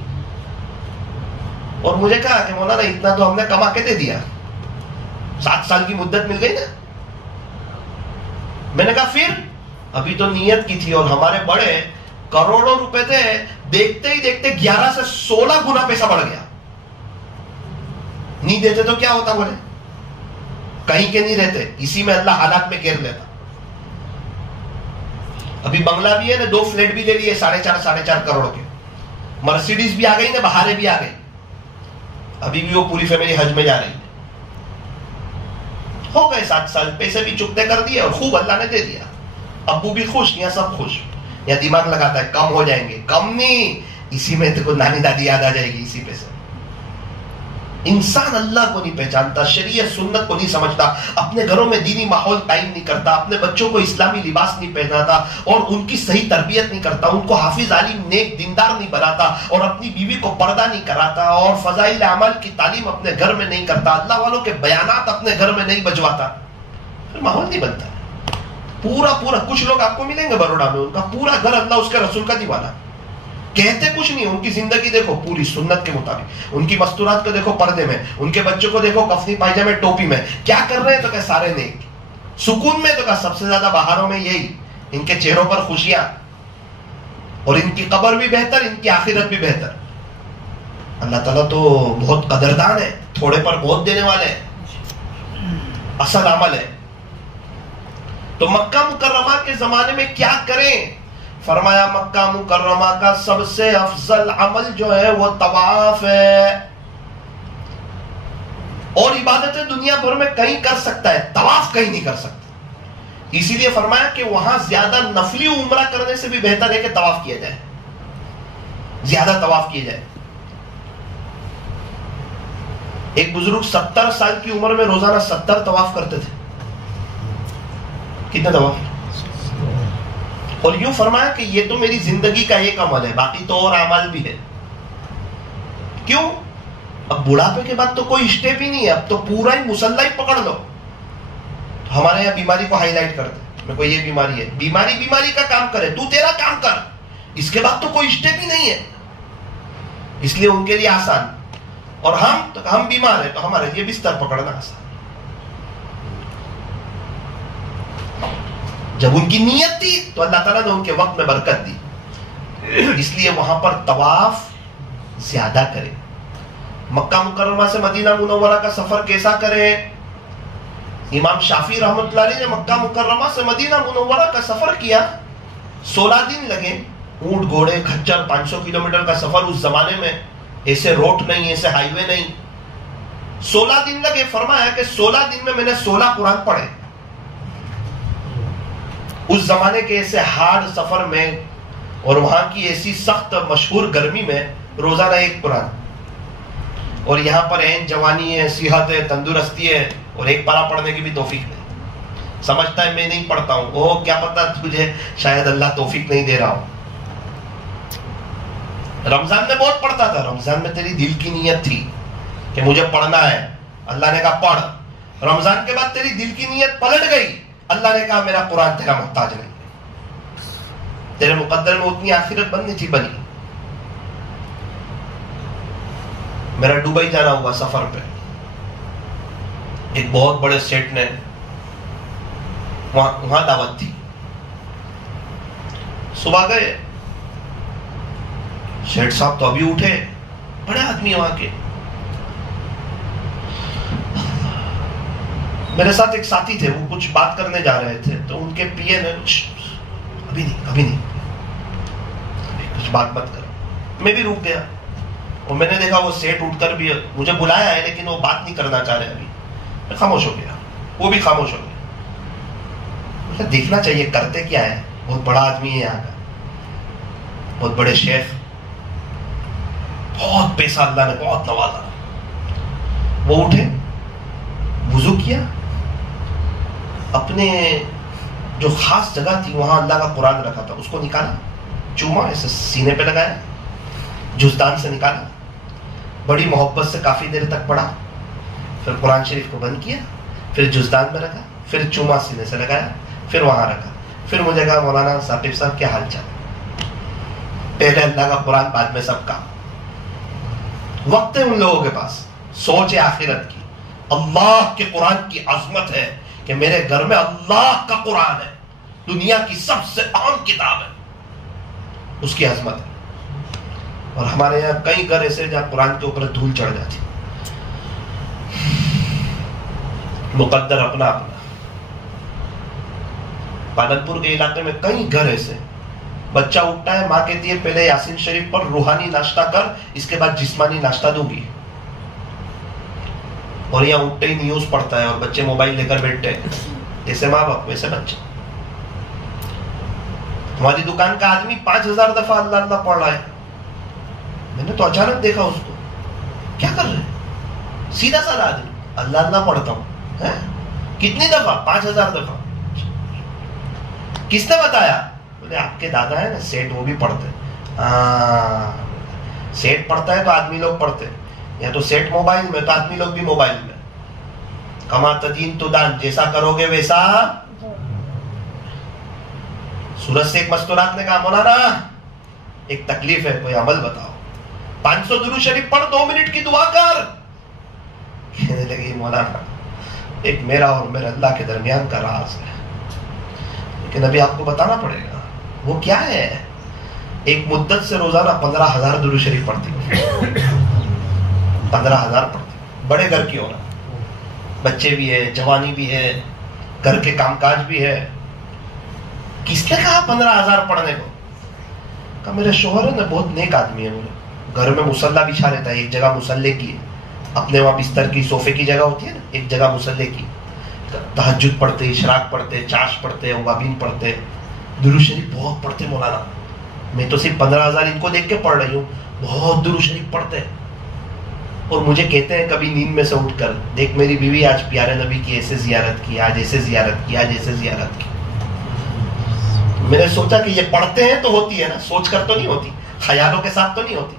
اور مجھے کہا کہ مولانا اتنا تو ہم نے کما کے دے دیا, 7 سال کی مدت مل گئی نا. میں نے کہا پھر ابھی تو نیت کی تھی, اور ہمارے بڑے کروڑوں روپے تھے, دیکھتے ہی دیکھتے 11 سے 16 گنا پیسہ بڑھ گیا. نہیں دیتے تو کیا ہوتا, بولے کہیں کے نہیں رہتے, اسی میں اللہ حالات میں گھیر لیتا. ابھی بنگلہ بھی ہے نا, 2 فلیٹ بھی لے لیے 4.5 کروڑ کے, مرسیڈیز بھی آ گئی نا, بہاریں بھی آ گئی. ابھی بھی وہ پوری فیملی حج میں جا رہی ہے. ہو گئے 7 سال, پیسے بھی چکتے کر دیے, اور خوب اللہ نے دے دیا. ابو بھی خوش, یا سب خوش. یا دماغ لگاتا ہے کم ہو جائیں گے, کم نہیں, اسی میں تو نانی دادی یاد آ جائے گی, اسی پیسے. انسان اللہ کو نہیں پہچانتا, شریعت سنت کو نہیں سمجھتا, اپنے گھروں میں دینی ماحول قائم نہیں کرتا, اپنے بچوں کو اسلامی لباس نہیں پہناتا, اور ان کی صحیح تربیت نہیں کرتا, ان کو حافظ عالم نیک دیندار نہیں بناتا, اور اپنی بیوی کو پردہ نہیں کراتا, اور فضائل اعمال کی تعلیم اپنے گھر میں نہیں کرتا, اللہ والوں کے بیانات اپنے گھر میں نہیں بجواتا, پھر ماحول نہیں بنتا. پورا کچھ لوگ آپ کو ملیں گے بروڑا میں, ان کا پورا گھر اللہ اس کے رسول کا دیوانہ, کہتے کچھ نہیں, ان کی زندگی دیکھو پوری سنت کے مطابق, ان کی مستورات کو دیکھو پردے میں, ان کے بچوں کو دیکھو کفنی پائجامے ٹوپی میں, کیا کر رہے ہیں تو کہ سارے نیک, سکون میں تو کہ سب سے زیادہ بہاروں میں یہی, ان کے چہروں پر خوشیاں, اور ان کی قبر بھی بہتر, ان کی آخرت بھی بہتر. اللہ تعالیٰ تو بہت قدردان ہے, تھوڑے پر بہت دینے والے ہیں, اصل عمل ہے. تو مکہ مکرمہ کے زمانے میں کیا کریں؟ فرمایا مکہ مکرمہ کا سب سے افضل عمل جو ہے وہ طواف ہے. اور عبادتیں دنیا بھر میں کہیں کر سکتا ہے, طواف کہیں نہیں کر سکتا. اسی لیے فرمایا کہ وہاں زیادہ نفلی عمرہ کرنے سے بھی بہتر ہے کہ طواف کیا جائے, زیادہ طواف کیا جائے. ایک بزرگ 70 سال کی عمر میں روزانہ 70 طواف کرتے تھے. کتنے طواف؟ اور یوں فرمایا کہ یہ تو میری زندگی کا ایک عمل ہے, باقی تو اور اعمال بھی ہے. کیوں؟ اب بڑھاپے کے بعد تو کوئی اسٹیپ ہی نہیں ہے, اب تو پورا ہی مسلح ہی پکڑ لو. ہمارے یہاں بیماری کو ہائی لائٹ کرتے, میں کوئی یہ بیماری ہے, بیماری کا کام کرے, تو تیرا کام کر, اس کے بعد تو کوئی اسٹیپ ہی نہیں ہے. اس لیے ان کے لیے آسان, اور ہم بیمار ہیں تو ہمارے لیے بستر پکڑنا آسان. جب ان کی نیت تھی تو اللہ تعالیٰ نے ان کے وقت میں برکت دی. اس لیے وہاں پر طواف زیادہ کرے. مکہ مکرمہ سے مدینہ منورہ کا سفر کیسا کرے؟ امام شافعی رحمۃ اللہ علیہ نے مکہ مکرمہ سے مدینہ منورہ کا سفر کیا، 16 دن لگے. اونٹ گھوڑے کھچر 500 کلومیٹر کا سفر اس زمانے میں، ایسے روڈ نہیں، ایسے ہائی وے نہیں. 16 دن لگے. فرمایا کہ 16 دن میں نے 16 قرآن پڑھے. اس زمانے کے ایسے ہارڈ سفر میں اور وہاں کی ایسی سخت مشہور گرمی میں روزانہ 1 قرآن. اور یہاں پر عین جوانی ہے، صحت ہے، تندرستی ہے، اور 1 پارہ پڑھنے کی بھی توفیق نہیں. سمجھتا ہے میں نہیں پڑھتا ہوں. وہ کیا پتا تجھے شاید اللہ توفیق نہیں دے رہا ہوں. رمضان میں بہت پڑھتا تھا. رمضان میں تیری دل کی نیت تھی کہ مجھے پڑھنا ہے، اللہ نے کہا پڑھ. رمضان کے بعد تیری دل کی نیت پلٹ گئی، اللہ نے کہا میرا قرآن تیرا محتاج نہیں. تیرے مقدر میں اتنی آخرت بننی تھی، بنی. میرا دبئی جانا ہوا سفر پہ. ایک بہت بڑے سیٹ نے وہاں دعوت تھی. صبح گئے، شیخ صاحب تو ابھی اٹھے، بڑے آدمی وہاں کے. میرے ساتھ ایک ساتھی تھے، وہ کچھ بات کرنے جا رہے تھے تو ان کے پی اے نے ابھی نہیں کچھ بات مت کرو. میں بھی رک گیا اور میں نے دیکھا وہ سیٹ اٹھ کر بھی مجھے بلایا ہے لیکن وہ بات نہیں کرنا چاہ رہے. ابھی میں خاموش ہو گیا، وہ بھی خاموش ہو گیا. دیکھنا چاہیے کرتے کیا ہے. بہت بڑا آدمی ہے یہاں کا، بہت بڑے شیخ، بہت پیسہ اللہ نے بہت نوازا. وہ اٹھے، وضو کیا، اپنے جو خاص جگہ تھی وہاں اللہ کا قرآن رکھا تھا اس کو نکالا، چوما، ایسے سینے پہ لگایا، جزدان سے نکالا، بڑی محبت سے کافی دیر تک پڑھا، پھر قرآن شریف کو بند کیا، پھر جزدان میں رکھا، پھر چوما سینے سے لگایا، پھر وہاں رکھا. پھر مجھے کہا مولانا ثاقب صاحب کیا حال چال؟ پہلے اللہ کا قرآن، بعد میں سب کا. وقت ہے ان لوگوں کے پاس، سوچ ہے آخرت کی. اللہ کے قرآن کی عظمت ہے کہ میرے گھر میں اللہ کا قرآن ہے، دنیا کی سب سے اہم کتاب ہے، اس کی عظمت ہے. اور ہمارے یہاں کئی گھر ایسے جہاں قرآن کے اوپر دھول چڑھ جاتی. مقدر اپنا اپنا. پالنپور کے علاقے میں کئی گھر ایسے، بچہ اٹھتا ہے، ماں کہتی ہے پہلے یاسین شریف پر روحانی ناشتہ کر، اس کے بعد جسمانی ناشتہ دوں گی. اور یہاں اٹھتے ہی نیوز پڑھتا ہے اور بچے موبائل لے کر بیٹھتے ہیں. جیسے ماں باپ ویسے بچے. ہماری دکان کا آدمی 5000 دفعہ اللہ اللہ پڑھ رہا ہے. میں نے تو اچانک دیکھا اس کو، کیا کر رہے؟ سیدھا سادہ آدمی، اللہ اللہ پڑھتا ہوں. کتنی دفعہ؟ 5000 دفعہ. کس نے بتایا؟ بولے آپ کے دادا ہے نا سیٹ، وہ بھی پڑھتے. سیٹ پڑھتا ہے تو آدمی لوگ پڑھتے، یا تو سیٹ موبائل میں تو آدمی لوگ بھی موبائل میں. کما تدین تو دان، جیسا کرو گے ویسا. سورج سے ایک مستورات نے کہا مولانا ایک تکلیف ہے، کوئی عمل بتاؤ. 500 درود شریف پڑھ، 2 منٹ کی دعا کر. کہنے لگی مولانا ایک میرا اور میرے اللہ کے درمیان کا راز ہے، لیکن ابھی آپ کو بتانا پڑے گا. وہ کیا ہے؟ ایک مدت سے روزانہ 15,000 درود شریف پڑھتی. 15,000 پڑھتی. بڑے گھر کی عورت، بچے بھی ہے، جوانی بھی ہے، گھر کے کام کاج بھی ہے. کس نے کہا 15,000 پڑھنے کو؟ کہا میرے شوہر ہے نا بہت نیک آدمی ہے، بولے گھر میں مصلی بچھا رہتا ہے، ایک جگہ مصلی کی ہے، اپنے وہاں بستر کی صوفے کی جگہ ہوتی ہے نا، ایک جگہ مصلی کی. تہجد پڑھتے، اشراق پڑھتے، چاش پڑھتے، اوابین پڑھتے، درود شریف بہت پڑھتے. مولانا میں تو صرف 15,000 ان کو دیکھ کے پڑھ رہی ہوں، بہت درود شریف پڑھتے. اور مجھے کہتے ہیں کبھی نیند میں سے اٹھ کر، دیکھ میری بیوی آج پیارے نبی کی ایسے زیارت کی، آج ایسے زیارت کی، آج ایسے زیارت کی. میں نے سوچا کہ یہ پڑھتے ہیں تو ہوتی ہے نا، سوچ کر تو نہیں ہوتی، خیالوں کے ساتھ تو نہیں ہوتی،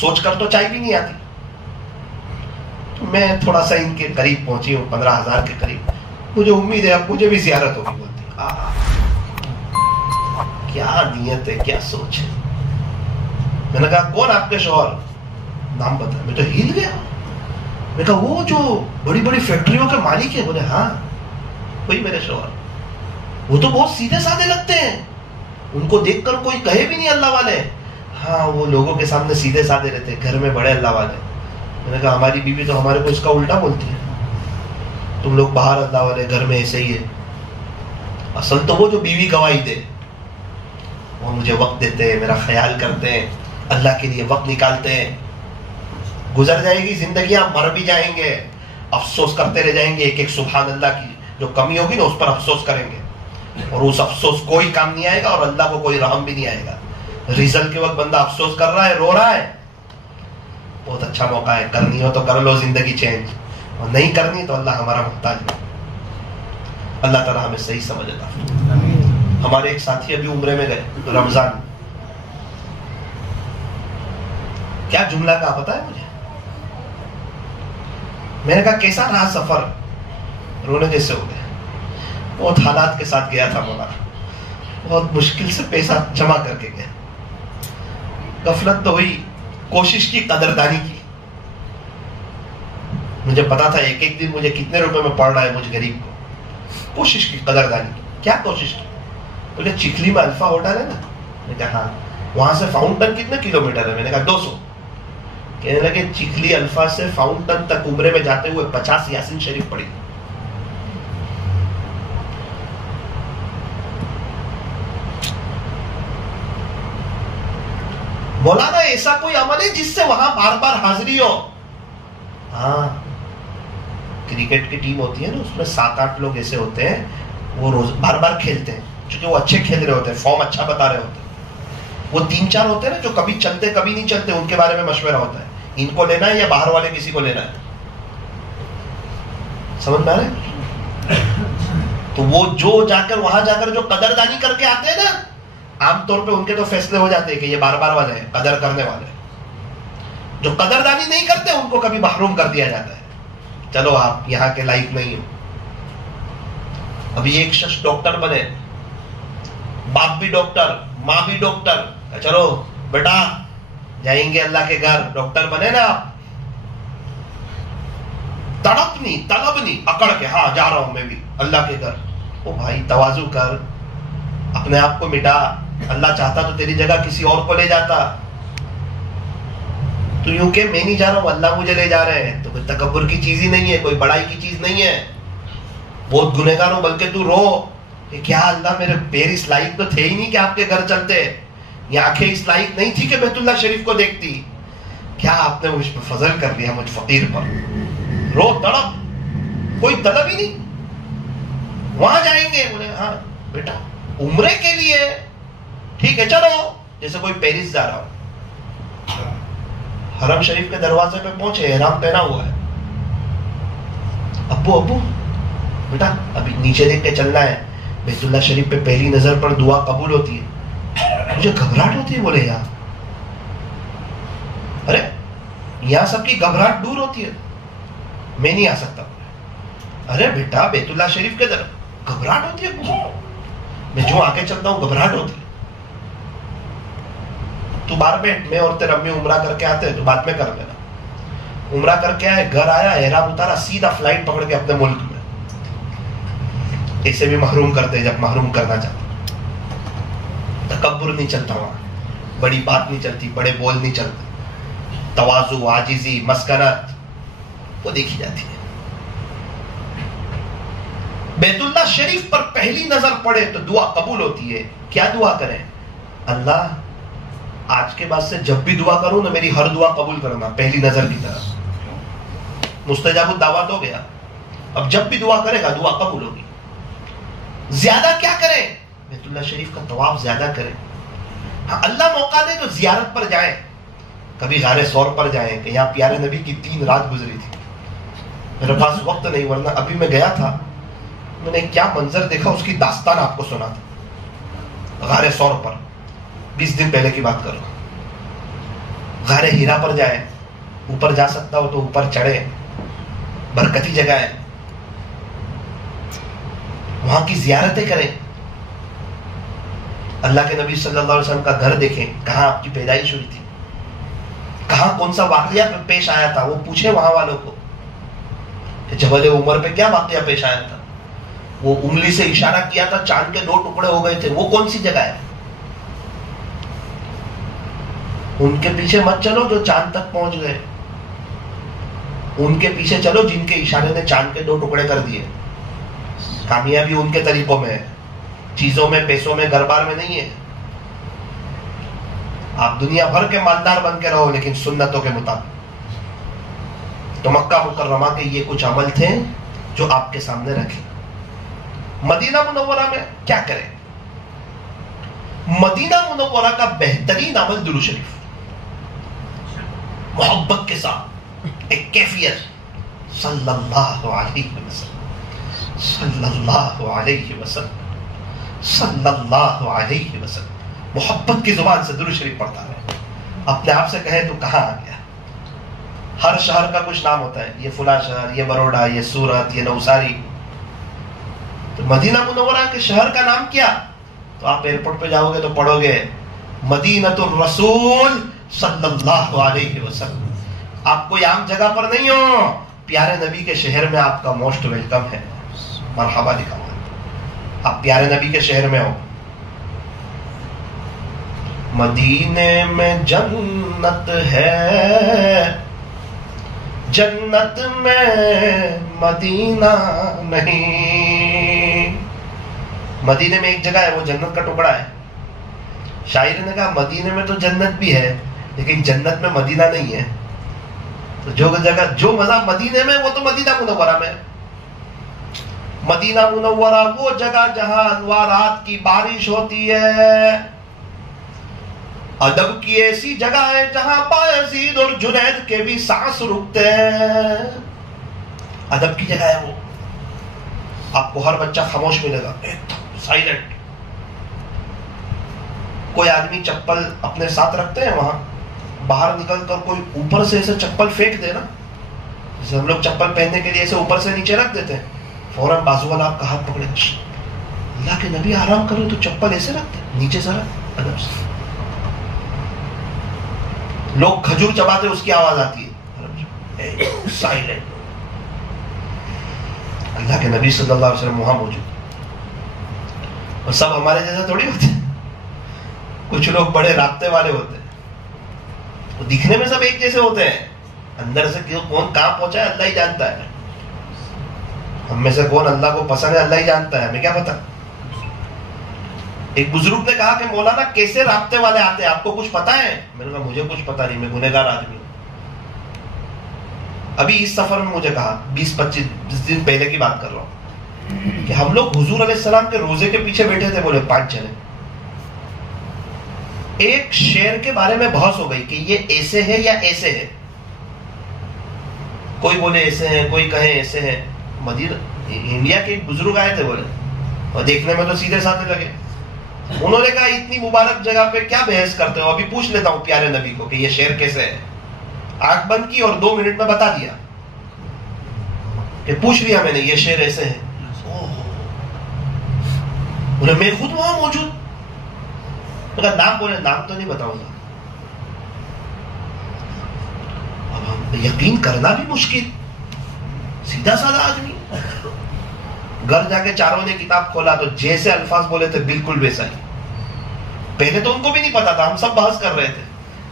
سوچ کر تو چائے بھی نہیں آتی. میں تھوڑا سا ان کے قریب پہنچی ہوں، 15,000 کے قریب. مجھے امید ہے اب مجھے بھی زیارت ہوگی. بولتی کیا نیت ہے، کیا سوچ ہے. میں نے کہا کون آپ کے شوہر؟ نام بتایا. میں تو ہل گیا. میں کہا وہ جو بڑی بڑی فیکٹریوں کے مالک ہے؟ بولے ہاں وہی میرے شوہر. وہ تو بہت سیدھے سادے لگتے ہیں، ان کو دیکھ کر کوئی کہے بھی نہیں اللہ والے، ہاں وہ لوگوں کے سامنے سیدھے سادے رہتے، گھر میں بڑے اللہ والے۔ میں نے کہا ہماری بیوی تو ہمارے کو اس کا الٹا بولتی ہے، تم لوگ باہر اللہ والے، گھر میں ایسے ہی ہے۔ اصل تو وہ جو بیوی گواہی دے، وہ مجھے وقت دیتے ہیں، میرا خیال کرتے ہیں، اللہ کے لیے وقت نکالتے ہیں۔ گزر جائے گی زندگیاں، مر بھی جائیں گے، افسوس کرتے رہ جائیں گے، ایک ایک سبحان اللہ کی جو کمی ہوگی نا اس پر افسوس کریں گے، اور اس افسوس کوئی کام نہیں آئے گا اور اللہ کو کوئی رحم بھی نہیں آئے گا۔ رزلٹ کے وقت بندہ افسوس کر رہا ہے، رو رہا ہے، بہت اچھا موقع ہے، کرنی ہو تو کر لو زندگی چینج، اور نہیں کرنی تو اللہ ہمارا محتاج ہے۔ اللہ تعالیٰ ہمیں صحیح سمجھ عطا فرمائے۔ ہمارے ایک ساتھی ابھی عمرے میں گئے رمضان، کیا جملہ کہا پتا ہے مجھے؟ میں نے کہا کیسا رہا سفر؟ رونے جیسے ہو گئے، بہت حالات کے ساتھ گیا تھا مولانا، بہت مشکل سے پیسہ جمع کر کے گیا، غفلت تو ہوئی، کوشش کی، قدردانی کی، مجھے پتا تھا ایک ایک دن مجھے کتنے روپے میں پڑ رہا ہے مجھ غریب کو، کوشش کی، قدردانی کی۔ کیا کوشش کی؟ بولے چکلی میں الفا ہوٹل ہے نا، میں نے کہا ہاں، وہاں سے فاؤنٹن کتنے کلومیٹر ہے؟ میں نے کہا 200۔ کہنے لگے چکلی الفا سے فاؤنٹن تک عمرے میں جاتے ہوئے 50 یاسین شریف پڑھی۔ مولانا ایسا کوئی عمل ہے جس سے وہاں بار بار حاضری ہو؟ ہاں، کرکٹ کی ٹیم ہوتی ہے نا، اس میں 7-8 لوگ ایسے ہوتے ہیں، وہ روز بار بار کھیلتے ہیں، چونکہ وہ اچھے کھیل رہے ہوتے ہیں، فارم اچھا بتا رہے ہوتے ہیں۔ وہ 3-4 ہوتے ہیں نا جو کبھی چلتے کبھی نہیں چلتے، ان کے بارے میں مشورہ ہوتا ہے، ان کو لینا ہے یا باہر والے کسی کو لینا ہے، سمجھ میں آ رہے ہیں؟ تو وہ جو جا کر وہاں جا کر جو قدردانی کر کے آتے ہیں نا، عام طور پہ ان کے تو فیصلے ہو جاتے ہیں کہ یہ بار بار والے ہیں، قدر کرنے والے ہیں۔ جو قدردانی نہیں کرتے ان کو کبھی محروم کر دیا جاتا ہے، چلو آپ یہاں کے لائق نہیں ہو۔ ابھی ایک شخص ڈاکٹر بنے، باپ بھی ڈاکٹر، ماں بھی ڈاکٹر، چلو بیٹا جائیں گے اللہ کے گھر، ڈاکٹر بنے نا آپ، تڑپ نہیں، طلب نہیں، اکڑ کے ہاں جا رہا ہوں میں بھی اللہ کے گھر۔ او بھائی تواضع کر، اپنے آپ کو مٹا، اللہ چاہتا تو تیری جگہ کسی اور کو لے جاتا، تو یوں کہ میں نہیں جا رہا ہوں اللہ مجھے لے جا رہے ہیں، تو کوئی تکبر کی چیز ہی نہیں ہے، کوئی بڑائی کی چیز نہیں ہے، بہت گنہگار ہوں، بلکہ تو رو کہ کیا اللہ میرے پیر اس لائق تو تھے ہی نہیں کہ آپ کے گھر چلتے، یہ آنکھیں اس لائق نہیں تھی کہ بیت اللہ شریف کو دیکھتی، کیا آپ نے مجھ پہ فضل کر دیا، مجھ فقیر پر، رو تڑپ، کوئی طلب ہی نہیں۔ وہاں جائیں گے، بولے ہاں بیٹا عمرے کے لیے ٹھیک ہے چلو، جیسے کوئی پیرس جا رہا ہو، حرم شریف کے دروازے پہ پہنچے، احرام پہنا ہوا ہے، ابو بیٹا ابھی نیچے دیکھ کے چلنا ہے، بیت اللہ شریف پہ پہلی نظر پر دعا قبول ہوتی ہے، مجھے گھبراہٹ ہوتی ہے، بولے یہاں، ارے یہاں سب کی گھبراہٹ دور ہوتی ہے، میں نہیں آ سکتا، ارے بیٹا بیت اللہ شریف کے در گھبراہٹ ہوتی ہے، میں جو آگے چلتا ہوں گھبراہٹ ہوتی ہے، تو باہر بیٹھ، میں اور تیرا امی عمرہ کر کے آتے ہیں تو بعد میں کر لینا۔ عمرہ کر کے آئے، گھر آیا، احرام اتارا، سیدھا فلائٹ پکڑ کے اپنے ملک میں، ایسے بھی محروم کرتے جب محروم کرنا چاہتے، تکبر نہیں چلتا وہاں، بڑی بات نہیں چلتی، بڑے بول نہیں چلتے، تواضع، عاجزی، مسکنت وہ دیکھی جاتی ہے۔ بیت اللہ شریف پر پہلی نظر پڑے تو دعا قبول ہوتی ہے۔ کیا دعا کریں؟ اللہ آج کے بعد سے جب بھی دعا کروں نا میری ہر دعا قبول کرنا پہلی نظر کی طرح، مستجاب الدعوات ہو گیا، اب جب بھی دعا کرے گا دعا قبول ہوگی۔ زیادہ کیا کریں؟ بیت اللہ شریف کا طواف زیادہ کریں، ہاں اللہ موقع دے تو زیارت پر جائیں، کبھی غار ثور پر جائیں کہ یہاں پیارے نبی کی 3 رات گزری تھی، میرے پاس وقت نہیں ورنہ ابھی میں گیا تھا، میں نے کیا منظر دیکھا اس کی داستان آپ کو سنا تھا۔ غار ثور پر 20 دن پہلے کی بات کر رہا ہوں۔ غار ہیرا پر جائے، اوپر جا سکتا ہو تو اوپر چڑھے، برکتی جگہ ہے، وہاں کی زیارتیں کریں، اللہ کے نبی صلی اللہ علیہ وسلم کا گھر دیکھیں، کہاں آپ کی پیدائش ہوئی تھی، کہاں کون سا واقعہ پیش آیا تھا، وہ پوچھے وہاں والوں کو کہ جبل عمر پہ کیا واقعہ پیش آیا تھا، وہ انگلی سے اشارہ کیا تھا چاند کے 2 ٹکڑے ہو گئے تھے، وہ کون سی جگہ ہے؟ ان کے پیچھے مت چلو جو چاند تک پہنچ گئے، ان کے پیچھے چلو جن کے اشارے نے چاند کے 2 ٹکڑے کر دیے۔ کامیابی ان کے طریقوں میں ہے، چیزوں میں، پیسوں میں، گھر بار میں نہیں ہے۔ آپ دنیا بھر کے مالدار بن کے رہو لیکن سنتوں کے مطابق۔ تو مکہ مکرمہ کے یہ کچھ عمل تھے جو آپ کے سامنے رکھے۔ مدینہ منورہ میں کیا کریں؟ مدینہ منورہ کا بہترین عمل درود شریف، محبت کے ساتھ ایک کیفیت، صلی اللہ علیہ وسلم، صلی اللہ علیہ وسلم، صلی اللہ علیہ وسلم، محبت کی زبان سے درود شریف پڑھتا رہے۔ اپنے آپ سے کہیں تو کہاں آ گیا؟ ہر شہر کا کچھ نام ہوتا ہے، یہ فلاں شہر، یہ بروڈا، یہ سورت، یہ نوساری۔ تو مدینہ منورہ کے شہر کا نام کیا؟ تو آپ ایئرپورٹ پہ جاؤ گے تو پڑھو گے مدینۃ الرسول صلی اللہ علیہ وسلم۔ آپ کوئی عام جگہ پر نہیں ہو، پیارے نبی کے شہر میں آپ کا موسٹ ویلکم ہے، مرحبا لکھا ہوا ہے، آپ پیارے نبی کے شہر میں ہو۔ مدینے میں جنت ہے، جنت میں مدینہ نہیں۔ مدینے میں ایک جگہ ہے، وہ جنت کا ٹکڑا ہے۔ شاعر نے کہا مدینے میں تو جنت بھی ہے لیکن جنت میں مدینہ نہیں ہے۔ تو جو جگہ، جو مزہ مدینے میں، وہ تو مدینہ منورہ میں۔ مدینہ منورہ وہ جگہ جہاں انوارات کی بارش ہوتی ہے، ادب کی ایسی جگہ ہے جہاں بایزید اور جنید کے بھی سانس رکتے ہیں۔ ادب کی جگہ ہے وہ۔ آپ کو ہر بچہ خاموش ملے گا، ایک دم سائلنٹ۔ کوئی آدمی چپل اپنے ساتھ رکھتے ہیں، وہاں باہر نکل کر کوئی اوپر سے ایسے چپل پھینک دے نا، جیسے ہم لوگ چپل پہننے کے لیے ایسے اوپر سے نیچے رکھ دیتے ہیں، فوراً بازو والا آپ کا ہاتھ پکڑے، اللہ کے نبی آرام کرو تو چپل ایسے رکھتے نیچے سے رکھ، ادب سے۔ لوگ کھجور چباتے اس کی آواز آتی ہے، سائلنٹ۔ اللہ کے نبی صلی اللہ علیہ وسلم وہاں موجود، اور سب ہمارے جیسے تھوڑی ہوتے ہیں، کچھ لوگ بڑے رابطے والے ہوتے ہیں، وہ دکھنے میں سب ایک جیسے ہوتے ہیں، اندر سے کون کہاں پہنچا ہے اللہ ہی جانتا ہے۔ ہم میں سے کون اللہ کو پسند ہے اللہ ہی جانتا ہے، ہمیں کیا پتا۔ ایک بزرگ نے کہا کہ مولانا کیسے رابطے والے آتے ہیں، آپ کو کچھ پتا ہے؟ میں نے کہا مجھے کچھ پتا نہیں، میں گنہگار آدمی ہوں۔ ابھی اس سفر میں مجھے کہا 20-25 دن پہلے کی بات کر رہا ہوں کہ ہم لوگ حضور علیہ السلام کے روزے کے پیچھے بیٹھے تھے، بولے 5 جنے۔ ایک شعر کے بارے میں بحث ہو گئی کہ یہ ایسے ہے یا ایسے ہے، کوئی بولے ایسے ہیں، کوئی کہے ایسے ہیں۔ مدینہ انڈیا کے ایک بزرگ آئے تھے بولے، اور دیکھنے میں تو سیدھے سادھے لگے۔ انہوں نے کہا اتنی مبارک جگہ پہ کیا بحث کرتے ہو، ابھی پوچھ لیتا ہوں پیارے نبی کو کہ یہ شعر کیسے ہے۔ آنکھ بند کی اور 2 منٹ میں بتا دیا کہ پوچھ لیا میں نے، یہ شعر ایسے ہے۔ بولے میں خود وہاں موجود، میں کہا نام بولے، نام تو نہیں بتاؤں گا۔ اب ہم یقین کرنا بھی مشکل، سیدھا سادہ آدمی۔ گھر جا کے چاروں نے کتاب کھولا تو جیسے الفاظ بولے تھے بالکل ویسا ہی۔ پہلے تو ان کو بھی نہیں پتا تھا، ہم سب بحث کر رہے تھے،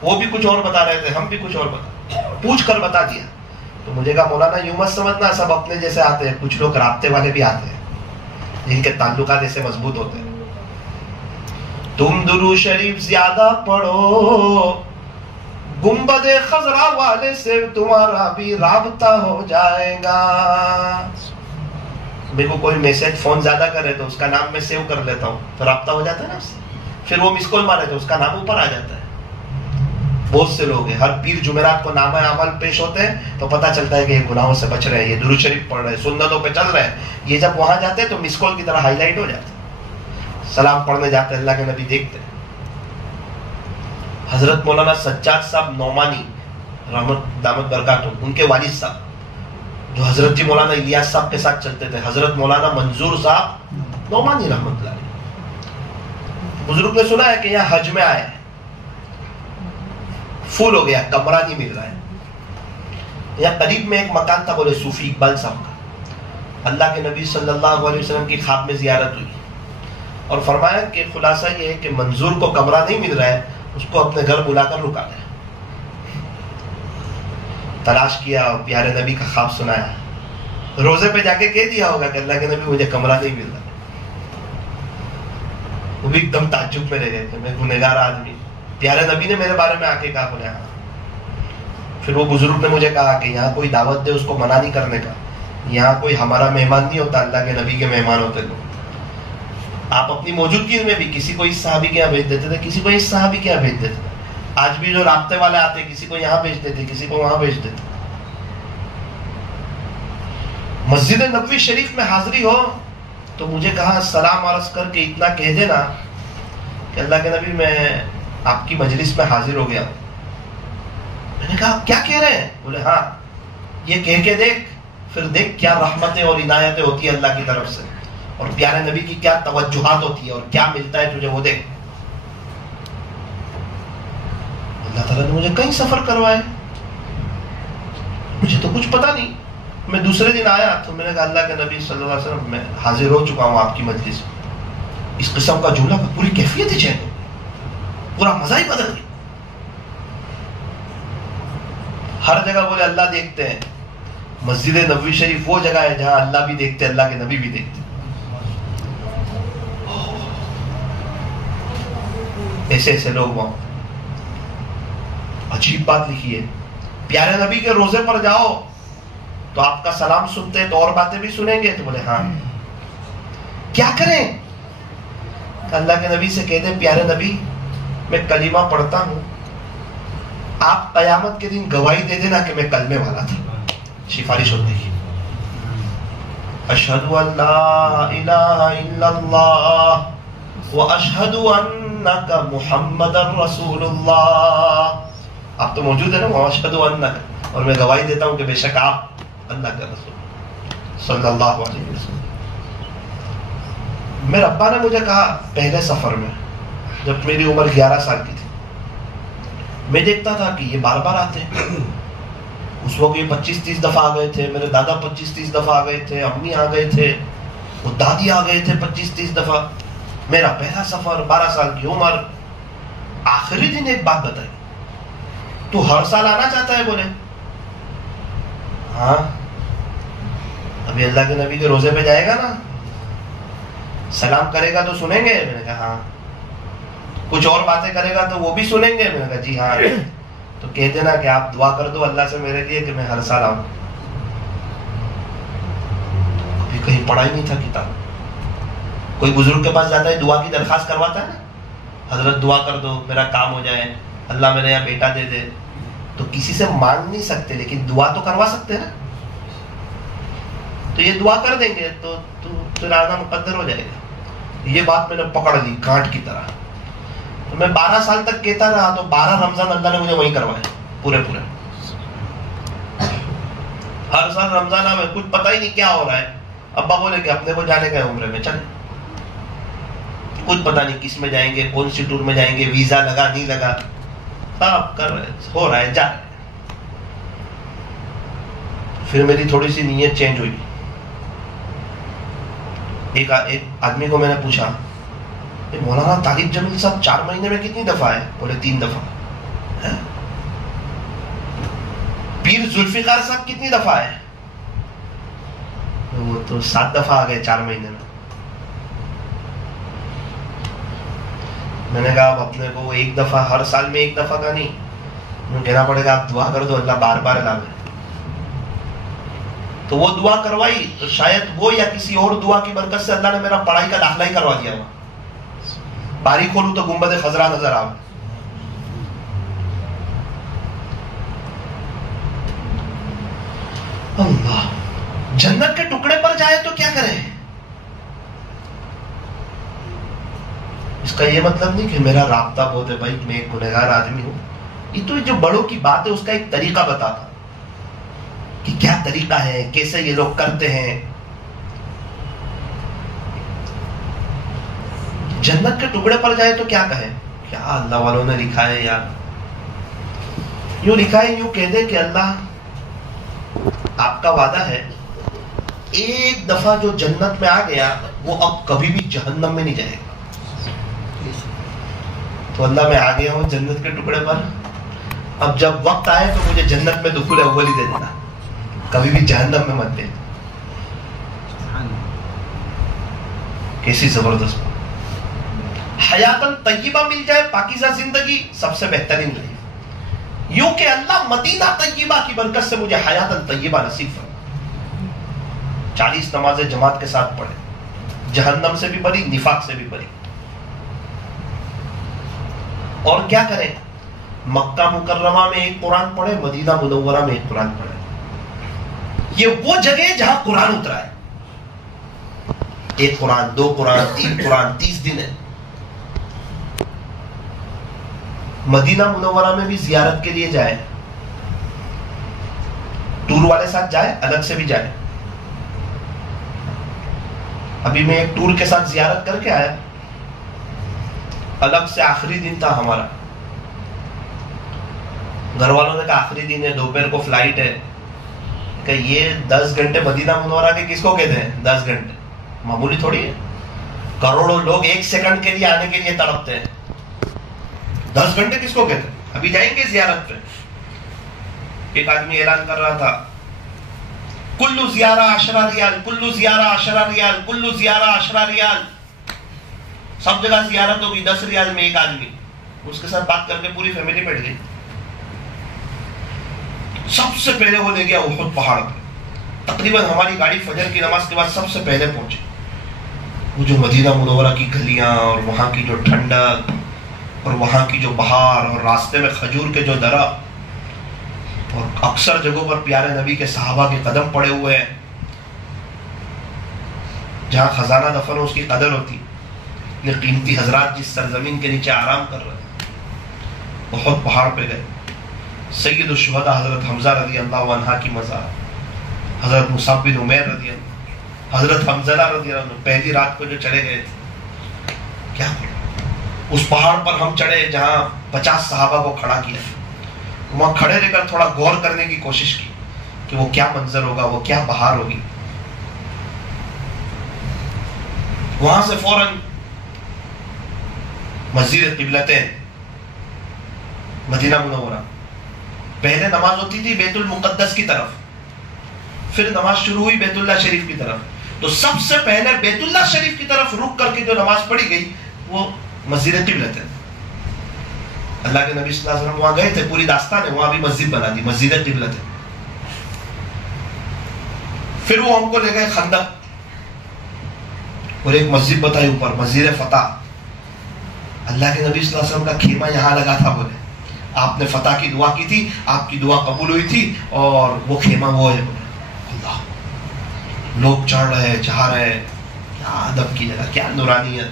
وہ بھی کچھ اور بتا رہے تھے، ہم بھی کچھ اور پوچھ کر بتا دیا۔ تو مجھے کہا مولانا یوں مت سمجھنا سب اپنے جیسے آتے ہیں، کچھ لوگ رابطے والے بھی آتے ہیں جن کے تعلقات ایسے مضبوط ہوتے ہیں۔ تم درود شریف زیادہ پڑھو، گنبد خضرا والے سے تمہارا بھی رابطہ ہو جائے گا۔ میرے کو کوئی میسج فون زیادہ کرے تو اس کا نام میں سیو کر لیتا ہوں، تو رابطہ ہو جاتا ہے نا اس سے۔ پھر وہ مس کال مارے تو اس کا نام اوپر آ جاتا ہے۔ بہت سے لوگ ہیں ہر پیر جمعرات کو نامہ عمل پیش ہوتے ہیں تو پتہ چلتا ہے کہ یہ گناہوں سے بچ رہے ہیں، یہ درود شریف پڑھ رہے ہیں، سنتوں پہ چل رہے ہیں۔ یہ جب وہاں جاتے ہیں تو مس کال کی طرح ہائی لائٹ ہو جاتے ہیں، سلام پڑھنے جاتے ہیں، اللہ کے نبی دیکھتے ہیں۔ حضرت مولانا سجاد صاحب نعمانی رحمت دامت برکاتہم، ان کے والد صاحب جو حضرت جی مولانا الیاس صاحب کے ساتھ چلتے تھے، حضرت مولانا منظور صاحب نعمانی رحمت اللہ علیہ، بزرگ نے سنا ہے کہ یہاں حج میں آئے، فول ہو گیا، کمرہ نہیں مل رہا ہے۔ یہاں قریب میں ایک مکان تھا، بولے صوفی اقبال صاحب کا، اللہ کے نبی صلی اللہ علیہ وسلم کی خواب میں زیارت ہوئی اور فرمایا کہ خلاصہ یہ ہے کہ منظور کو کمرہ نہیں مل رہا ہے، اس کو اپنے گھر بلا کر رکا دیں۔ تلاش کیا اور پیارے نبی کا خواب سنایا، روزے پہ جا کے کہہ دیا ہوگا کہ اللہ کے نبی مجھے کمرہ نہیں مل رہا۔ وہ بھی ایک دم تعجب میں رہ گئے کہ میں گنہگار آدمی، پیارے نبی نے میرے بارے میں آ کے کہا، بولے ہاں۔ پھر وہ بزرگ نے مجھے کہا کہ یہاں کوئی دعوت دے اس کو منع نہیں کرنے کا، یہاں کوئی ہمارا مہمان نہیں ہوتا، اللہ کے نبی کے مہمان ہوتے لوگ۔ آپ اپنی موجودگی میں بھی کسی کو اس صحابی کے یہاں بھیج دیتے تھے، کسی کو اس صحابی کے یہاں بھیج دیتے تھے۔ آج بھی جو رابطے والے آتے کسی کو یہاں بھیج دیتے، کسی کو وہاں بھیج دیتے۔ مسجد نبوی شریف میں حاضری ہو تو مجھے کہا سلام عرض کر کے اتنا کہہ دینا کہ اللہ کے نبی میں آپ کی مجلس میں حاضر ہو گیا۔ میں نے کہا کیا کہہ رہے ہیں؟ بولے ہاں یہ کہہ کے دیکھ، پھر دیکھ کیا رحمتیں اور عنایتیں ہوتی ہے اللہ کی طرف سے، اور پیارے نبی کی کیا توجہات ہوتی ہے اور کیا ملتا ہے تجھے، وہ دیکھ۔ اللہ تعالیٰ نے مجھے کئی سفر کروائے، مجھے تو کچھ پتا نہیں۔ میں دوسرے دن آیا تو میں نے کہا اللہ کے نبی صلی اللہ علیہ وسلم میں حاضر ہو چکا ہوں آپ کی مجلس میں۔ اس قسم کا جملہ پوری کیفیت ہی چینج ہو، پورا مزہ ہی بدل گیا۔ ہر جگہ بولے اللہ دیکھتے ہیں، مسجد نبوی شریف وہ جگہ ہے جہاں اللہ بھی دیکھتے ہیں، اللہ کے نبی بھی دیکھتے ہیں۔ ایسے ایسے لوگ وہاں۔ عجیب بات لکھی ہے، پیارے نبی کے روزے پر جاؤ تو آپ کا سلام سنتے ہیں تو اور باتیں بھی سنیں گے؟ تو بولے ہاں۔ کیا کریں؟ اللہ کے نبی سے کہتے ہیں پیارے نبی میں کلمہ پڑھتا ہوں، آپ قیامت کے دن گواہی دے دینا کہ میں کلمے والا تھا۔ سفارش ہوتی ہے، اشہد ان لا الہ الا اللہ واشہد انک محمد رسول اللہ۔ آپ تو موجود ہے نا، اشہد انک، اور میں گواہی دیتا ہوں کہ بے شک آپ اللہ کے رسول صلی اللہ علیہ وسلم۔ میرے ابا نے مجھے کہا پہلے سفر میں جب میری عمر 11 سال کی تھی، میں دیکھتا تھا کہ یہ بار بار آتے ہیں۔ اس وقت یہ 25-30 دفعہ آ گئے تھے، میرے دادا 25-30 دفعہ آ گئے تھے، امی آ گئے تھے، وہ دادی آ گئے تھے 25-30 دفعہ۔ میرا پہلا سفر، 12 سال کی عمر۔ آخری دن ایک بات بتائی، تو ہر سال آنا چاہتا ہے؟ بولے ہاں، ابھی اللہ کے نبی کے روزے پہ جائے گا نا، سلام کرے گا تو سنیں گے؟ میں نے کہا ہاں۔ کچھ اور باتیں کرے گا تو وہ بھی سنیں گے؟ میں نے کہا جی ہاں۔ تو کہہ دینا کہ آپ دعا کر دو اللہ سے میرے لیے کہ میں ہر سال آؤں۔ ابھی کہیں پڑھا ہی نہیں تھا کتاب۔ کوئی بزرگ کے پاس جاتا ہے دعا کی درخواست کرواتا ہے نا، حضرت دعا کر دو میرا کام ہو جائے، اللہ میرے یہاں بیٹا دے دے۔ تو کسی سے مانگ نہیں سکتے لیکن دعا تو کروا سکتے ہیں نا۔ تو یہ دعا کر دیں گے تو ارادہ مقدر ہو جائے گا۔ یہ بات میں نے پکڑ لی گانٹ کی طرح۔ تو میں 12 سال تک کہتا رہا، تو 12 رمضان اللہ نے مجھے وہیں کروائے پورے۔ ہر سال رمضان میں کچھ پتہ ہی نہیں کیا ہو رہا ہے، ابا بولے کہ اپنے کو جانے کا عمرے میں چلے، کچھ پتہ نہیں کس میں جائیں گے، کون سی ٹور میں جائیں گے، ویزا لگا نہیں لگا، سب کر رہے، ہو رہا ہے، جا رہے۔ پھر میری تھوڑی سی نیت چینج ہوئی۔ ایک آدمی کو میں نے پوچھا مولانا طالب جمیل صاحب 4 مہینے میں کتنی دفعہ ہے؟ بولے 3 دفعہ۔ پیر ذوالفقار صاحب کتنی دفعہ ہے؟ وہ تو 7 دفعہ آ گئے 4 مہینے میں۔ میں نے کہا اب اپنے کو 1 دفعہ ہر سال میں 1 دفعہ کا نہیں کہنا پڑے گا، آپ دعا کر دو اللہ بار بار لاوے۔ تو وہ دعا کروائی تو شاید وہ یا کسی اور دعا کی برکت سے اللہ نے میرا پڑھائی کا داخلہ ہی کروا دیا۔ باری کھولوں تو گنبد خضرا نظر آ۔ اللہ، جنت کے ٹکڑے پر جائے تو کیا کرے؟ اس کا یہ مطلب نہیں کہ میرا رابطہ بہت ہے بھائی، میں ایک گنہگار آدمی ہوں۔ یہ تو جو بڑوں کی بات ہے اس کا ایک طریقہ بتاتا کہ کیا طریقہ ہے، کیسے یہ لوگ کرتے ہیں۔ جنت کے ٹکڑے پر جائے تو کیا کہے؟ کیا اللہ والوں نے لکھا ہے یار، یوں لکھا ہے، یوں کہہ دے کہ اللہ آپ کا وعدہ ہے ایک دفعہ جو جنت میں آ گیا وہ اب کبھی بھی جہنم میں نہیں جائے گا. تو اللہ میں آ گیا ہوں جنت کے ٹکڑے پر, اب جب وقت آئے تو مجھے جنت میں دخول اول ہی دے دینا, کبھی بھی جہنم میں مت دے. کیسی زبردست بات. حیاتن طیبہ مل جائے, پاکیزہ زندگی, سب سے بہترین رہی. یوں کہ اللہ مدینہ طیبہ کی برکت سے مجھے حیاتن طیبہ نصیب فرمائے. 40 نمازیں جماعت کے ساتھ پڑھے, جہنم سے بھی بری, نفاق سے بھی بری. اور کیا کریں, مکہ مکرمہ میں ایک قرآن پڑھے, مدینہ منورہ میں ایک قرآن پڑھے. یہ وہ جگہ جہاں قرآن اترا ہے. ایک قرآن, 2 قرآن, 3 قرآن, 30 دن ہے. مدینہ منورہ میں بھی زیارت کے لیے جائے, ٹور والے ساتھ جائے, الگ سے بھی جائے. ابھی میں ایک ٹور کے ساتھ زیارت کر کے آیا, الگ سے آخری دن تھا ہمارا. گھر والوں نے کہا آخری دن ہے, دوپہر کو فلائٹ ہے, کہ یہ 10 گھنٹے مدینہ منورہ کے کس کو کہتے ہیں؟ 10 گھنٹے معمولی تھوڑی ہے. کروڑوں لوگ 1 سیکنڈ کے لیے آنے کے لیے تڑپتے ہیں, 10 گھنٹے کس کو کہتے ہیں؟ ابھی جائیں گے زیارت پہ. ایک آدمی اعلان کر رہا تھا, کلو زیارہ 10 ریال, کلو زیارہ 10 ریال, کلو زیارہ 10 ریال. سب جگہ زیارت ہوگی 10 ریال میں ایک آدمی. اس کے ساتھ بات کر کے پوری فیملی بیٹھ گئی. سب سے پہلے وہ لے گیا احد پہاڑ پہ. تقریباً ہماری گاڑی فجر کی نماز کے بعد سب سے پہلے پہنچی. وہ جو مدینہ منورہ کی گلیاں اور وہاں کی جو ٹھنڈک اور وہاں کی جو بہار اور راستے میں کھجور کے جو درخت اور اکثر جگہوں پر پیارے نبی کے صحابہ کے قدم پڑے ہوئے ہیں. جہاں خزانہ دفن ہو اس کی قدر ہوتی. یہ قیمتی حضرات جس سرزمین کے نیچے آرام کر رہے ہیں, بہت پہاڑ پہ گئے. سید الشہداء حضرت حمزہ رضی اللہ عنہ کی مزار, حضرت مصعب بن عمیر رضی اللہ, حضرت حنظلہ رضی اللہ عنہ پہلی رات کو جو چڑھے گئے تھے. کیا اس پہاڑ پر ہم چڑھے جہاں 50 صحابہ کو کھڑا کیا. وہاں کھڑے رہ کر تھوڑا غور کرنے کی کوشش کی کہ وہ کیا منظر ہوگا, وہ کیا بہار ہوگی. وہاں سے فوراً مسجد قبلتین مدینہ منورہ, پہلے نماز ہوتی تھی بیت المقدس کی طرف, پھر نماز شروع ہوئی بیت اللہ شریف کی طرف. تو سب سے پہلے بیت اللہ شریف کی طرف رک کر کے جو نماز پڑھی گئی وہ مسجد قبلتین. اللہ کے نبی صلی اللہ علیہ وسلم وہاں گئے تھے, پوری داستان ہے, وہاں بھی مسجد بنا دی, مسجد قبلتین. پھر وہ ہم کو لے گئے خندق, اور ایک مسجد بتائی اوپر, مسجد فتح. اللہ کے نبی صلی اللہ علیہ وسلم کا خیمہ یہاں لگا تھا. بولے آپ نے فتح کی دعا کی تھی, آپ کی دعا قبول ہوئی تھی, اور وہ خیمہ وہ ہے. اللہ, لوگ چڑھ رہے, چاہ رہے, کیا ادب کی جگہ, کیا نورانیت.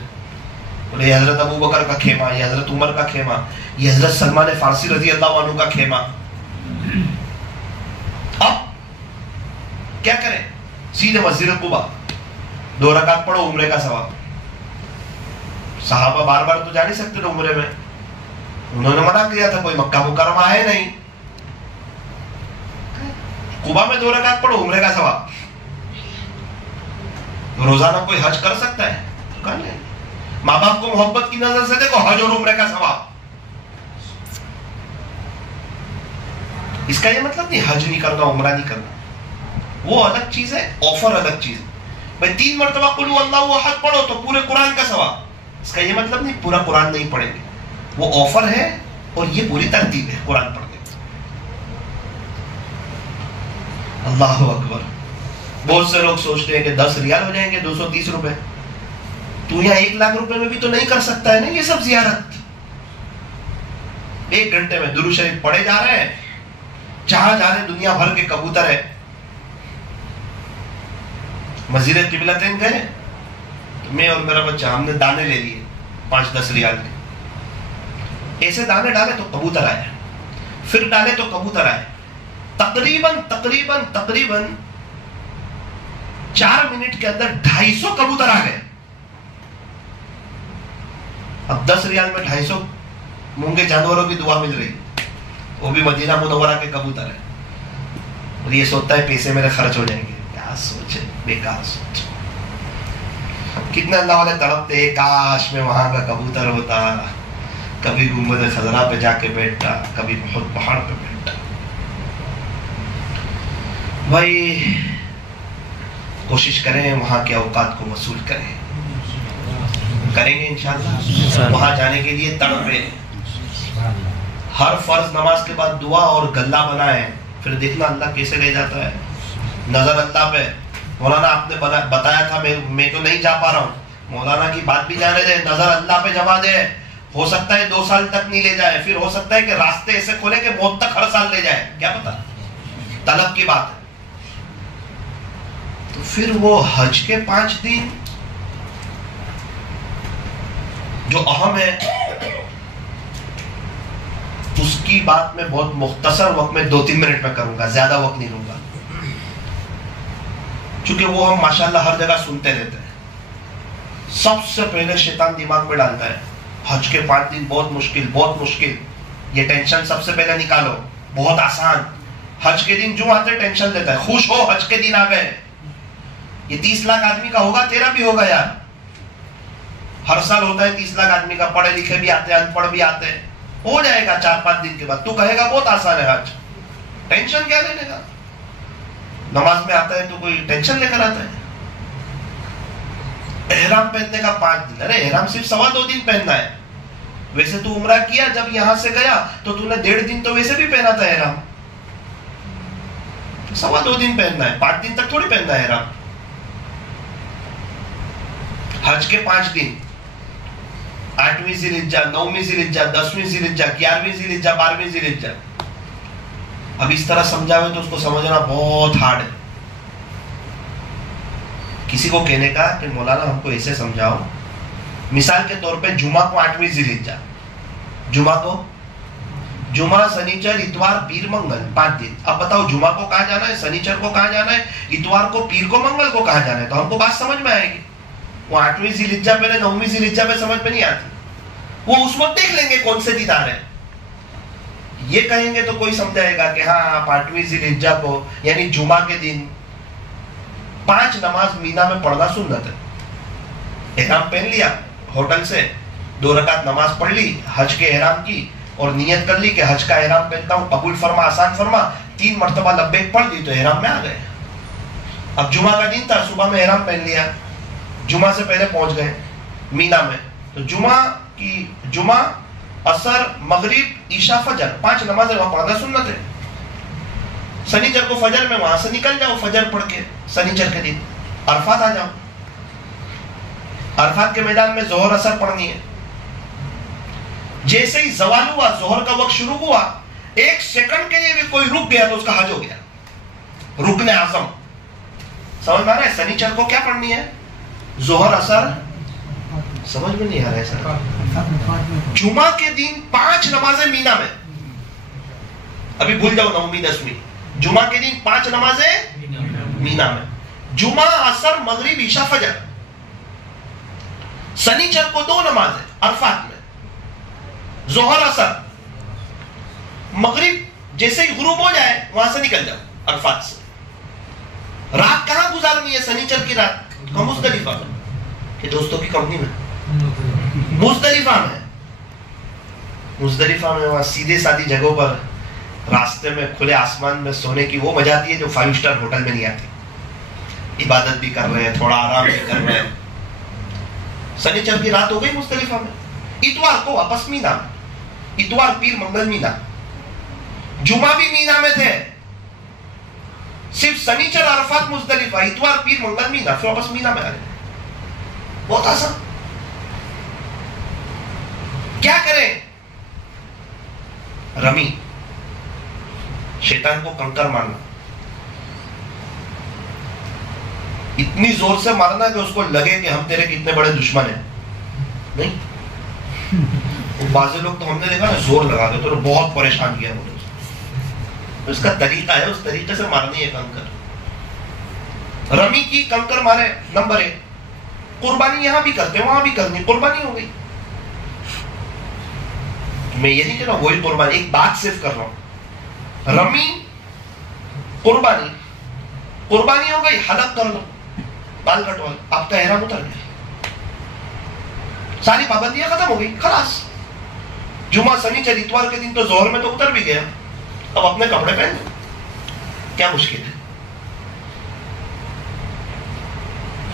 بولے یہ حضرت ابو بکر کا خیمہ, یہ حضرت عمر کا خیمہ, یہ حضرت سلمان فارسی رضی اللہ عنہ کا خیمہ. اب کیا کریں؟ سیدھے مسجد قباء 2 رکعت پڑھو, عمرے کا ثواب. صحابہ بار بار تو جا نہیں سکتے تھے عمرے میں, انہوں نے منع کیا تھا, کوئی مکہ مکرمہ ہے نہیں. قباء میں 2 رکعت پڑھو, عمرے کا ثواب. روزانہ کوئی حج کر سکتا ہے تو کر لیں. ماں باپ کو محبت کی نظر سے دیکھو, حج اور عمرے کا ثواب. اس کا یہ مطلب نہیں حج نہیں کرنا, عمرہ نہیں کرنا, وہ الگ چیز ہے, آفر الگ چیز ہے. بھائی 3 مرتبہ قل هو اللہ احد پڑھو تو پورے قرآن کا ثواب. اس کا یہ مطلب نہیں پورا قرآن نہیں پڑھیں گے, وہ آفر ہے اور یہ پوری ترتیب ہے قرآن پڑھنے کی. اللہ اکبر. بہت سے لوگ سوچتے ہیں کہ 10 ریال ہو جائیں گے 230 روپے. تو یہاں 1 لاکھ روپے میں بھی تو نہیں کر سکتا ہے نا یہ سب زیارت. 1 گھنٹے میں درود شریف پڑھے جا رہے ہیں, جہاں جا رہے دنیا بھر کے کبوتر ہے. مسجد قبلتین گئے, میں اور میرا بچہ ہم نے دانے لے لیے 5-10 ریال کے. ایسے دانے ڈالے تو کبوتر آئے, پھر ڈالے تو کبوتر آئے. تقریباً 4 منٹ کے اندر 250 کبوتر آ گئے. اب 10 ریال میں 250 مونگے جانوروں کی دعا مل رہی, وہ بھی مدینہ منورہ کے کبوتر ہے. اور یہ سوچتا ہے پیسے میرے خرچ ہو جائیں گے. کیا سوچ ہے، بیکار سوچ. کتنے اللہ والے تڑپتے کاش میں وہاں کا کبوتر ہوتا، کبھی گنبد خضرا پہ جا کے بیٹھتا، کبھی بہت پہاڑ پہ بیٹھتا. بھائی کوشش کریں وہاں کے اوقات کو وصول کریں گے انشاءاللہ. وہاں جانے کے لیے تڑپے. ہر فرض نماز کے بعد دعا اور گلہ بنائیں، پھر دیکھنا اللہ کیسے لے جاتا ہے. نظر اللہ پہ. مولانا آپ نے بتایا تھا میں تو نہیں جا پا رہا ہوں. مولانا کی بات بھی جانے دے، نظر اللہ پہ جما دے. ہو سکتا ہے 2 سال تک نہیں لے جائے، پھر ہو سکتا ہے کہ راستے ایسے کھولے کہ موت تک ہر سال لے جائے، کیا پتا، طلب کی بات ہے. تو پھر وہ حج کے 5 دن جو اہم ہے، اس کی بات میں بہت مختصر وقت میں 2-3 منٹ میں کروں گا، زیادہ وقت نہیں لوں گا، چونکہ وہ ہم ماشاءاللہ ہر جگہ سنتے رہتے ہیں. سب سے پہلے شیطان دماغ میں ڈالتا ہے حج کے 5 دن بہت مشکل، بہت مشکل. یہ ٹینشن سب سے پہلے نکالو، بہت آسان. حج کے دن جو آتے ٹینشن دیتا ہے. خوش ہو حج کے دن آ گئے. یہ 30 لاکھ آدمی کا ہوگا، تیرا بھی ہوگا یار. ہر سال ہوتا ہے 30 لاکھ آدمی کا. پڑھے لکھے بھی آتے ہیں، ان پڑھ بھی آتے ہیں. ہو جائے گا 4-5 دن کے بعد. تو کہے گا بہت آسان ہے حج، ٹینشن کیا لینے کا. نماز میں آتا ہے تو کوئی ٹینشن لے کر آتا ہے. احرام پہننے کا 5 دن. ارے احرام صرف 2.25 دن پہننا ہے. ویسے تو عمرہ کیا، جب یہاں سے گیا تو نے 1.5 دن تو ویسے بھی پہنا تھا احرام. 2.25 دن پہننا ہے، 5 دن تک تھوڑی پہننا ہے احرام. حج کے 5 دن، 8ویں ذی الحجہ، 9ویں ذی الحجہ، 10ویں ذی الحجہ، 11ویں ذی الحجہ، 12ویں ذی الحجہ. اب اس طرح سمجھاوے تو اس کو سمجھنا بہت ہارڈ ہے. کسی کو کہنے کا کہ مولانا ہم کو ایسے سمجھاؤ، مثال کے طور پہ جمعہ کو 8ویں ذی الحجہ، جمعہ سنیچر اتوار پیر منگل 5 دن. اب بتاؤ جمعہ کو کہاں جانا ہے، سنیچر کو کہاں جانا ہے، اتوار کو، پیر کو، منگل کو کہاں جانا ہے. تو ہم کو بات سمجھ میں آئے گی. وہ 8ویں ذی الحجہ پہلے 9ویں ذی الحجہ پہ سمجھ میں نہیں آتی. وہ اس وقت دیکھ لیں گے کون سے دن آ رہے ہیں. یہ کہیں گے تو کوئی سمجھائے گا کہ ہاں آپ 8ویں ذی الحجہ کو یعنی جمعہ کے دن 5 نماز مینا میں پڑھنا سنت ہے. احرام پہن لیا، ہوٹل سے 2 رکعت نماز پڑھ لی حج کے احرام کی، اور نیت کر لی کہ حج کا احرام پہنتا ہوں، قبول فرما، آسان فرما. 3 مرتبہ لبیک پڑھ لی تو احرام میں آ گئے. اب جمعہ کا دن تھا، صبح میں احرام پہن لیا، جمعہ سے پہلے پہنچ گئے مینا میں. تو جمعہ عصر مغرب عشاء فجر 5 نمازیں وہاں پڑھنا سنت ہے. سنیچر کو فجر میں وہاں سے نکل جاؤ، فجر پڑھ کے سنیچر کے دن عرفات آ جاؤ. عرفات کے میدان میں ظہر اثر پڑھنی ہے. جیسے ہی زوال ہوا، ظہر کا وقت شروع ہوا، 1 سیکنڈ کے لیے بھی کوئی رک گیا تو اس کا حج ہو گیا. رکن اعظم سمجھ میں آ رہا ہے. سنیچر کو کیا پڑھنی ہے، ظہر اثر. سمجھ میں نہیں آ رہا ہے سر. جمعہ کے دن 5 نمازیں مینا میں. ابھی بھول جاؤ 9ویں 10ویں. جمعہ کے دن 5 نمازیں مینا میں. جمعہ عصر مغرب عشاء فجر. سنیچر کو 2 نمازیں عرفات میں، ظہر اثر. مغرب جیسے ہی غروب ہو جائے وہاں سے نکل جاؤ عرفات سے. رات کہاں گزارنی ہے سنیچر کی رات؟ مزدلفہ میں. کہ دوستوں کی کمپنی میں مزدلفہ میں وہاں سیدھے سادھی جگہوں پر راستے میں کھلے آسمان میں سونے کی وہ مزہ آتی ہے جو 5 اسٹار ہوٹل میں نہیں آتی. عبادت بھی کر رہے ہیں، تھوڑا آرام بھی کر رہے ہیں. سنیچر کی رات ہو گئی مزدلفہ میں. اتوار کو واپس مینا میں. اتوار پیر منگل مینا. جمعہ بھی مینا میں تھے، صرف سنیچر عرفات مزدلفہ، اتوار پیر منگل مینا، پھر واپس مینا میں آ رہے. بہت آسان. کیا کریں؟ رمی، شیطان کو کنکر مارنا. اتنی زور سے مارنا کہ اس کو لگے کہ ہم تیرے کتنے بڑے دشمن ہیں. نہیں، بعض لوگ تو ہم نے دیکھا نا زور لگا کے تو بہت پریشان کیا. اس کا طریقہ ہے، اس طریقے سے مارنی ہے کنکر. رمی کی کنکر مارے. نمبر 1، قربانی یہاں بھی کرتے وہاں بھی کرنی، قربانی ہو گئی. میں یہ نہیں کہہ رہا ہوں وہی قربانی، ایک بات صرف کر رہا ہوں. رمی، قربانی. قربانی ہو گئی، حلق کر لو، بال کٹوا لو، آپ کا احرام اتر گیا، ساری پابندیاں ختم ہو گئی، خلاص. جمعہ سنیچر اتوار کے دن تو ظہر میں تو اتر بھی گیا، اب اپنے کپڑے پہن لو، کیا مشکل ہے؟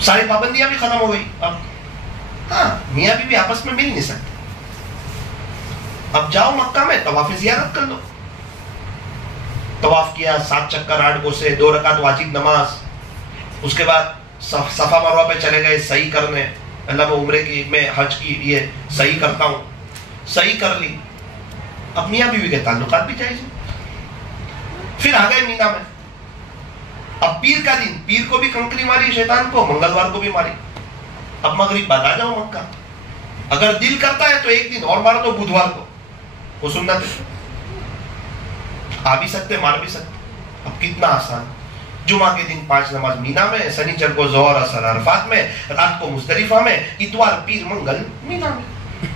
ساری پابندیاں بھی ختم ہو گئی. اب ہاں میاں بیوی آپس میں مل نہیں سکتے. اب جاؤ مکہ میں طواف زیارت کر لو. طواف کیا، 7 چکر 8 بوسے، 2 رکعت واجب نماز. اس کے بعد صفا مروہ پہ چلے گئے صحیح کرنے. اللہ میں عمرے کی، میں حج کی یہ صحیح کرتا ہوں، صحیح کر لی. اب میاں بیوی کے تعلقات بھی جائز. پھر آ گئے مینا میں. اب پیر کا دن، پیر کو بھی کنکری ماری شیطان کو، منگلوار کو بھی ماری. اب مغرب بعد آ جاؤ مکہ. اگر دل کرتا ہے تو ایک دن اور مار دو بدھوار کو، وہ سنت ہے، آ بھی سکتے مار بھی سکتے. اب کتنا آسان. جمعہ کے دن 5 نماز مینا میں، سنیچر کو ظہر اثر عرفات میں، رات کو مزدلفہ میں، اتوار پیر منگل مینا میں.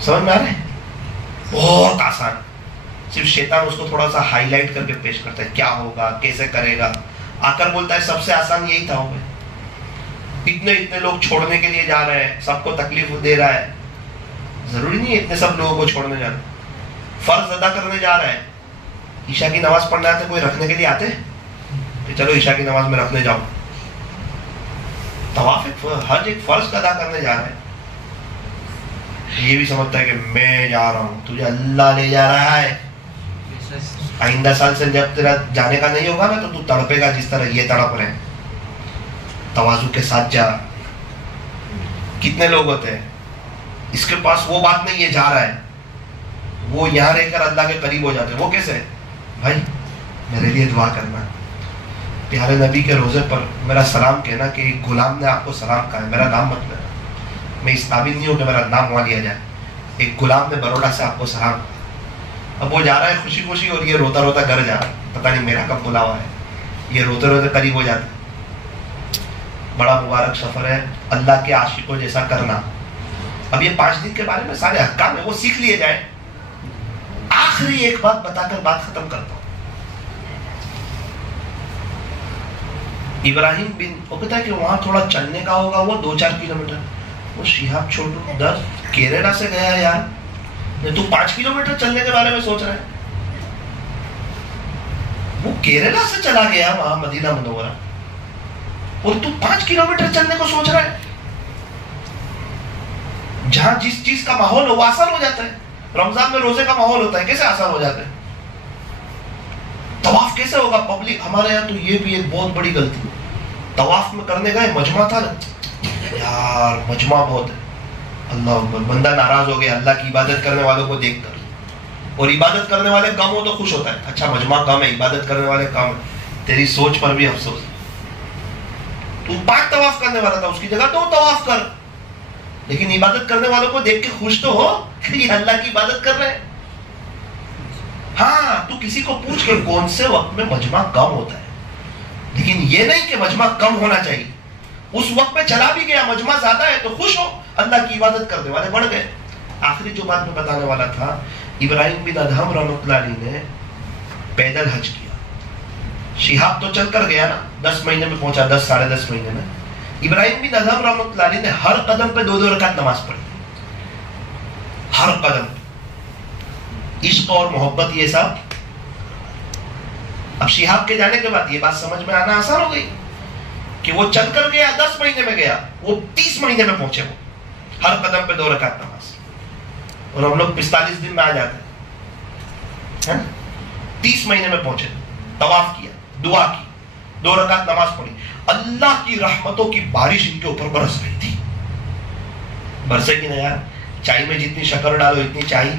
سمجھ میں آ رہے ہیں؟ بہت آسان. صرف شیطان اس کو تھوڑا سا ہائی لائٹ کر کے پیش کرتا ہے، کیا ہوگا، کیسے کرے گا. آ کر بولتا ہے سب سے آسان یہی تھا. ہوگا اتنے لوگ چھوڑنے کے لیے جا رہے ہیں، سب کو تکلیف دے رہا ہے. ضروری نہیں ہے اتنے سب لوگوں کو چھوڑنے جانا. فرض ادا کرنے جا رہا ہے، عشاء کی نماز پڑھنا ہے تو کوئی رکھنے کے لیے آتے کہ چلو عشاء کی نماز میں رکھنے جاؤ. طواف حج ایک فرض ادا کرنے جا رہا ہے. یہ بھی سمجھتا ہے کہ میں جا رہا ہوں، تجھے اللہ لے جا رہا ہے. آئندہ سال سے جب تیرا جانے کا نہیں ہوگا نا تو تو تڑپے گا جس طرح یہ تڑپ رہے ہیں. تواضع کے ساتھ جا. کتنے لوگ ہوتے ہیں اس کے پاس وہ بات نہیں ہے، جا رہا ہے، وہ یہاں رہ کر اللہ کے قریب ہو جاتے ہیں. وہ کیسے؟ بھائی میرے لیے دعا کرنا، پیارے نبی کے روزے پر میرا سلام کہنا کہ ایک غلام نے آپ کو سلام کہا ہے، میرا نام مت لینا، میں اس قابل نہیں ہوں کہ میرا نام وہاں لیا جائے. ایک غلام نے بروڈا سے آپ کو سلام. اب وہ جا رہا ہے خوشی خوشی اور یہ روتا روتا گھر جا رہا ہے، پتہ نہیں میرا کب بلاوا ہے. یہ روتے روتے قریب ہو جاتا ہے. بڑا مبارک سفر ہے اللہ کے عاشقوں جیسا کرنا. اب یہ 5 دن کے بارے میں سارے احکام ہیں، وہ سیکھ لیے جائیں. آخری ایک بات بتا کر بات ختم کرتا ہوں. ابراہیم بن، وہ کہتا ہے کہ وہاں تھوڑا چلنے کا ہوگا، وہ 2-4 کلومیٹر. وہ شہاب چھوٹو 10 کیرلا سے گیا یار، تو 5 کلومیٹر چلنے کے بارے میں سوچ رہا ہے. وہ کیرلا سے چلا گیا وہاں مدینہ منورہ اور تو 5 کلومیٹر چلنے کو سوچ رہا ہے. جہاں جس چیز کا ماحول ہو وہ آسان ہو جاتا ہے. رمضان میں روزے کا ماحول ہوتا ہے، کیسے آسان ہو جاتا ہے. طواف کیسے ہوگا پبلک. ہمارے یہاں تو یہ بھی ایک بہت بڑی غلطی. طواف میں کرنے گئے، مجمع تھا نا یار، مجمع بہت ہے. اللہ اکبر، بندہ ناراض ہو گیا اللہ کی عبادت کرنے والوں کو دیکھ کر. اور عبادت کرنے والے کم ہو تو خوش ہوتا ہے، اچھا مجمع کم ہے، عبادت کرنے والے کم ہے. تیری سوچ پر بھی افسوس. تو 5 طواف کرنے والا تھا، اس کی جگہ 2 طواف کر. لیکن عبادت کرنے والوں کو دیکھ کے خوش تو ہو کہ یہ اللہ کی عبادت کر رہے ہیں. ہاں تو کسی کو پوچھ کے کون سے وقت میں مجمع کم ہوتا ہے، لیکن یہ نہیں کہ مجمع کم ہونا چاہیے. اس وقت میں چلا بھی گیا، مجمع زیادہ ہے تو خوش ہو، اللہ کی عبادت کرنے والے بڑھ گئے. آخری جو بات میں بتانے والا تھا، ابراہیم بن ادہم رحمۃ اللہ علیہ نے پیدل حج کیا. شہاب تو چل کر گیا نا، 10 مہینے میں پہنچا، 10 ساڑھے 10 مہینے میں. ابراہیم بن ادہم رحمۃ اللہ علیہ نے ہر قدم پہ 2 رکعت نماز پڑھی. ہر قدم. عشق اور محبت یہ سب. اب شہاب کے جانے کے بعد یہ بات سمجھ میں آنا آسان ہو گئی کہ وہ چل کر گیا، 10 مہینے میں گیا، وہ 30 مہینے میں پہنچے. وہ ہر قدم پہ 2 رکعت نماز. اور ہم لوگ 45 دن میں آ جاتے ہیں. 30 مہینے میں پہنچے، طواف کیا، دعا کی، 2 رکعت نماز پڑھی. اللہ کی رحمتوں کی بارش ان کے اوپر برس رہی تھی. برسے کی نہیں یار. چائے میں جتنی شکر ڈالو اتنی چائے،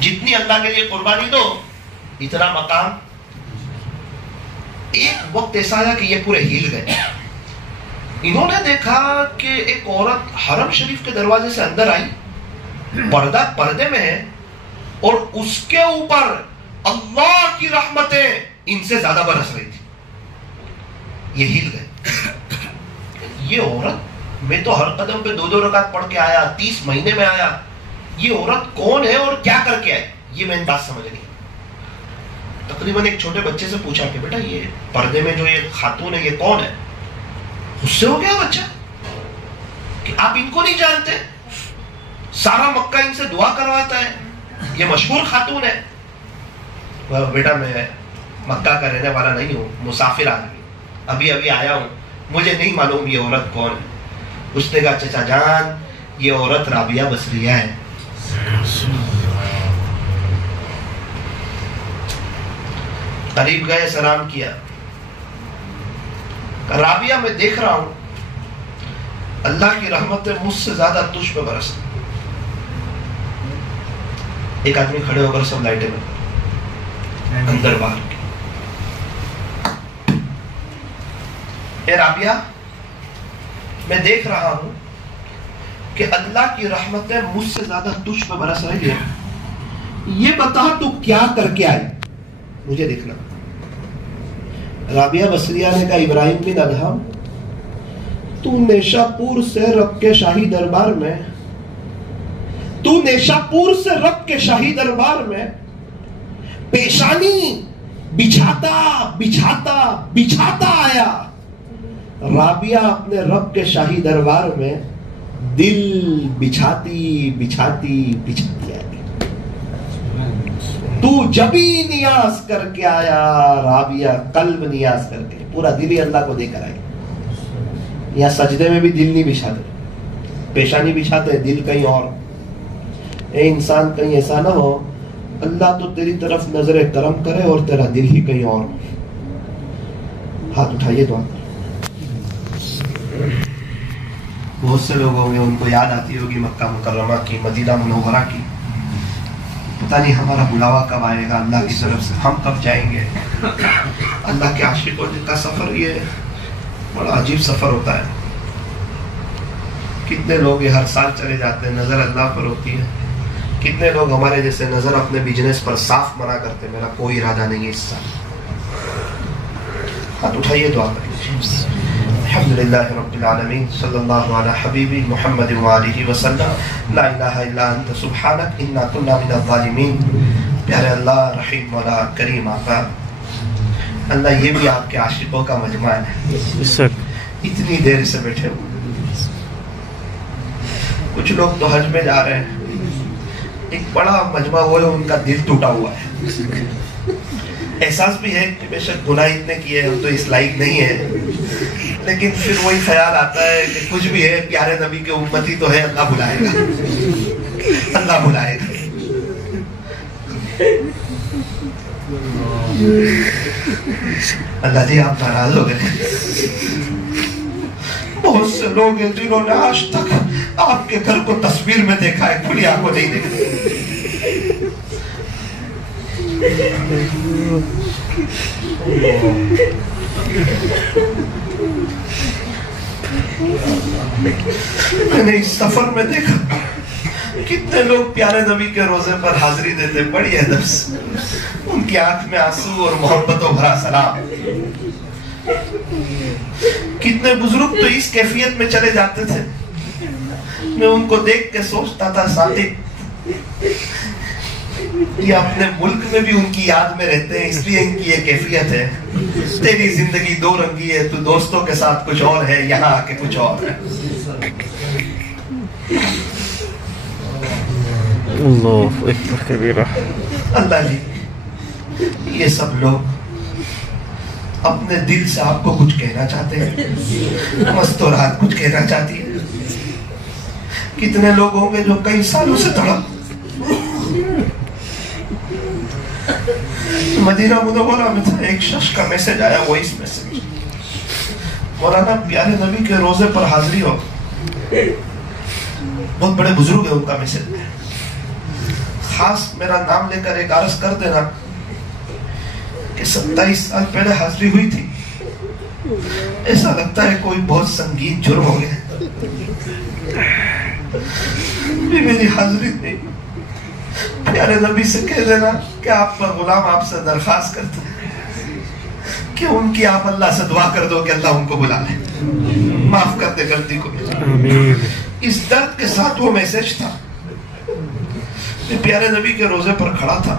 جتنی اللہ کے لیے قربانی دو اتنا مقام. ایک وقت ایسا آیا کہ یہ پورے ہل گئے. انہوں نے دیکھا کہ ایک عورت حرم شریف کے دروازے سے اندر آئی، پردہ پردے میں ہے، اور اس کے اوپر اللہ کی رحمتیں ان سے زیادہ برس رہی تھی. یہ ہل گئے. یہ عورت، میں تو ہر قدم پہ 2 رکعت پڑھ کے آیا، 30 مہینے میں آیا، یہ عورت کون ہے اور کیا کر کے آئی؟ یہ میں نے بات سمجھ نہیں. تقریباً ایک چھوٹے بچے سے پوچھا کہ بیٹا یہ پردے میں جو یہ خاتون ہے یہ کون ہے؟ غصے ہو گیا بچہ کہ آپ ان کو نہیں جانتے، سارا مکہ ان سے دعا کرواتا ہے، یہ مشہور خاتون ہے۔ بیٹا میں مکہ کا رہنے والا نہیں ہوں، مسافر آدمی، ابھی ابھی آیا ہوں، مجھے نہیں معلوم یہ عورت کون ہے۔ اس نے کہا چچا جان یہ عورت رابعہ بصریہ ہے۔ قریب گئے، سلام کیا، رابعہ میں دیکھ رہا ہوں اللہ کی رحمت مجھ سے زیادہ تجھ پہ برس۔ ایک آدمی کھڑے ہو کر سب لائٹیں میں اندر باہر کی، اے رابعہ میں دیکھ رہا ہوں کہ اللہ کی رحمتیں مجھ سے زیادہ تجھ پہ برس رہی ہے، یہ بتا تو کیا کر کے آئی، مجھے دیکھنا۔ رابعہ بصریہ نے کہا ابراہیم بن ادہم تو نیشا پور سے رب کے شاہی دربار میں، تو نیشا پور سے رب کے شاہی دربار میں پیشانی بچھاتا بچھاتا بچھاتا آیا۔ رابعہ اپنے رب کے شاہی دربار میں دل بچھاتی بچھاتی بچھاتی آئی۔ تو جبھی نیاز کر کے آیا رابعہ، قلب نیاز کر کے، پورا دل ہی اللہ کو دے کر آئی۔ یا سجدے میں بھی دل نہیں بچھاتے، پیشانی بچھاتے، دل کہیں اور۔ اے انسان کہیں ایسا نہ ہو اللہ تو تیری طرف نظر کرم کرے اور تیرا دل ہی کہیں اور۔ ہاتھ اٹھائیے دعا۔ بہت سے لوگ ہوں گے ان کو یاد آتی ہوگی مکہ مکرمہ کی، مدینہ منورہ کی، پتہ نہیں ہمارا بلاوا کب آئے گا اللہ کی طرف سے، ہم کب جائیں گے۔ اللہ کے عاشقوں کا سفر یہ بڑا عجیب سفر ہوتا ہے۔ کتنے لوگ یہ ہر سال چلے جاتے ہیں، نظر اللہ پر ہوتی ہے۔ کتنے لوگ ہمارے جیسے نظر اپنے بزنس پر صاف منع کرتے، میرا کوئی ارادہ نہیں ہے اس سال۔ ہاتھ اٹھائیے دعا کریے۔ الحمدللہ رب العالمین، صلی اللہ علی حبیبی محمد وآلہ وسلم، لا الہ الا انت سبحانک انا کنا من الظالمین۔ پیارے اللہ، رحیم مولا، کریم آقا، اللہ یہ بھی آپ کے عاشقوں کا مجمع ہے، اتنی دیر سے بیٹھے ہوئے۔ کچھ لوگ تو حج میں جا رہے ہیں، ایک بڑا مجمع وہ ہے، ان کا دل ٹوٹا ہوا ہے۔ احساس بھی ہے کہ بے شک گناہ اتنے کیے ہم تو اس لائق نہیں ہے، لیکن پھر وہی خیال آتا ہے کہ کچھ بھی ہے پیارے نبی کے امتی تو ہے، اللہ بلائے گا، اللہ بلائے گا۔ اللہ جی آپ ناراض ہو گئے۔ بہت سے لوگ ہیں جنہوں نے آج تک آپ کے گھر کو تصویر میں دیکھا ہے، کھلی آنکھوں نہیں دیکھا۔ میں نے اس سفر میں دیکھا کتنے لوگ پیارے نبی کے روزے پر حاضری دیتے، بڑی ادب سے، ان کی آنکھ میں آنسو اور محبتوں بھرا سلام۔ کتنے بزرگ تو اس کیفیت میں چلے جاتے تھے، میں ان کو دیکھ کے سوچتا تھا صادق یہ اپنے ملک میں بھی ان کی یاد میں رہتے ہیں، اس لیے ان کی یہ کیفیت ہے۔ تیری زندگی دو رنگی ہے، تو دوستوں کے ساتھ کچھ اور ہے، یہاں آ کے کچھ اور ہے۔ اللہ اکبر کبیرہ۔ اللہ جی یہ سب لوگ اپنے دل سے آپ کو کچھ کہنا چاہتے ہیں، مستورات کچھ کہنا چاہتی ہے۔ کتنے لوگ ہوں گے جو کئی سالوں سے تڑپ، مدینہ منورہ میں تھا، ایک شخص کا میسج آیا، وہ اس میسج، مولانا پیارے نبی کے روزے پر حاضری ہو، بہت بڑے بزرگ ہیں، ان کا میسج خاص میرا نام لے کر ایک عرض کر دینا کہ 27 سال پہلے حاضری ہوئی تھی، ایسا لگتا ہے کوئی بہت سنگین جرم ہو گیا، بھی میری حاضری نہیں۔ پیارے نبی سے کہہ دینا کہ آپ کا غلام آپ سے درخواست کرتا ہے کہ ان کی آپ اللہ سے دعا کر دو کہ اللہ ان کو بلا لے، معاف کر دے غلطی کو۔ اس درد کے ساتھ وہ میسج تھا۔ میں پیارے نبی کے روزے پر کھڑا تھا،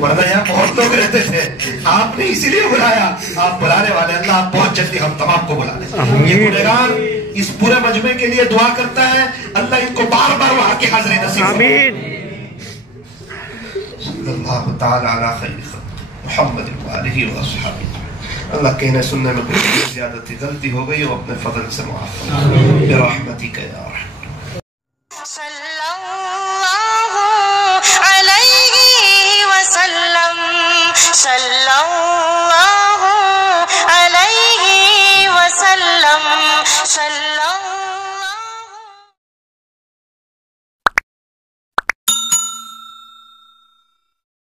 ورنہ یہاں بہت لوگ رہتے تھے، آپ نے اسی لیے بلایا، آپ بلانے والے اللہ، آپ بہت جلدی ہم تمام کو بلا لیں۔ یہ گنہگار اس پورے مجمع کے لیے دعا کرتا ہے، اللہ ان کو بار بار وہاں کی حاضری نصیب فرمائے۔ آمین۔ صلی اللہ تعالی علی خیر خلق محمد وآلہ وصحبہ۔ اللہ کہنے سننے میں کوئی زیادتی غلطی ہو گئی وہ اپنے فضل سے معاف فرما برحمتک یا رحمت۔ صلی اللہ علیہ وسلم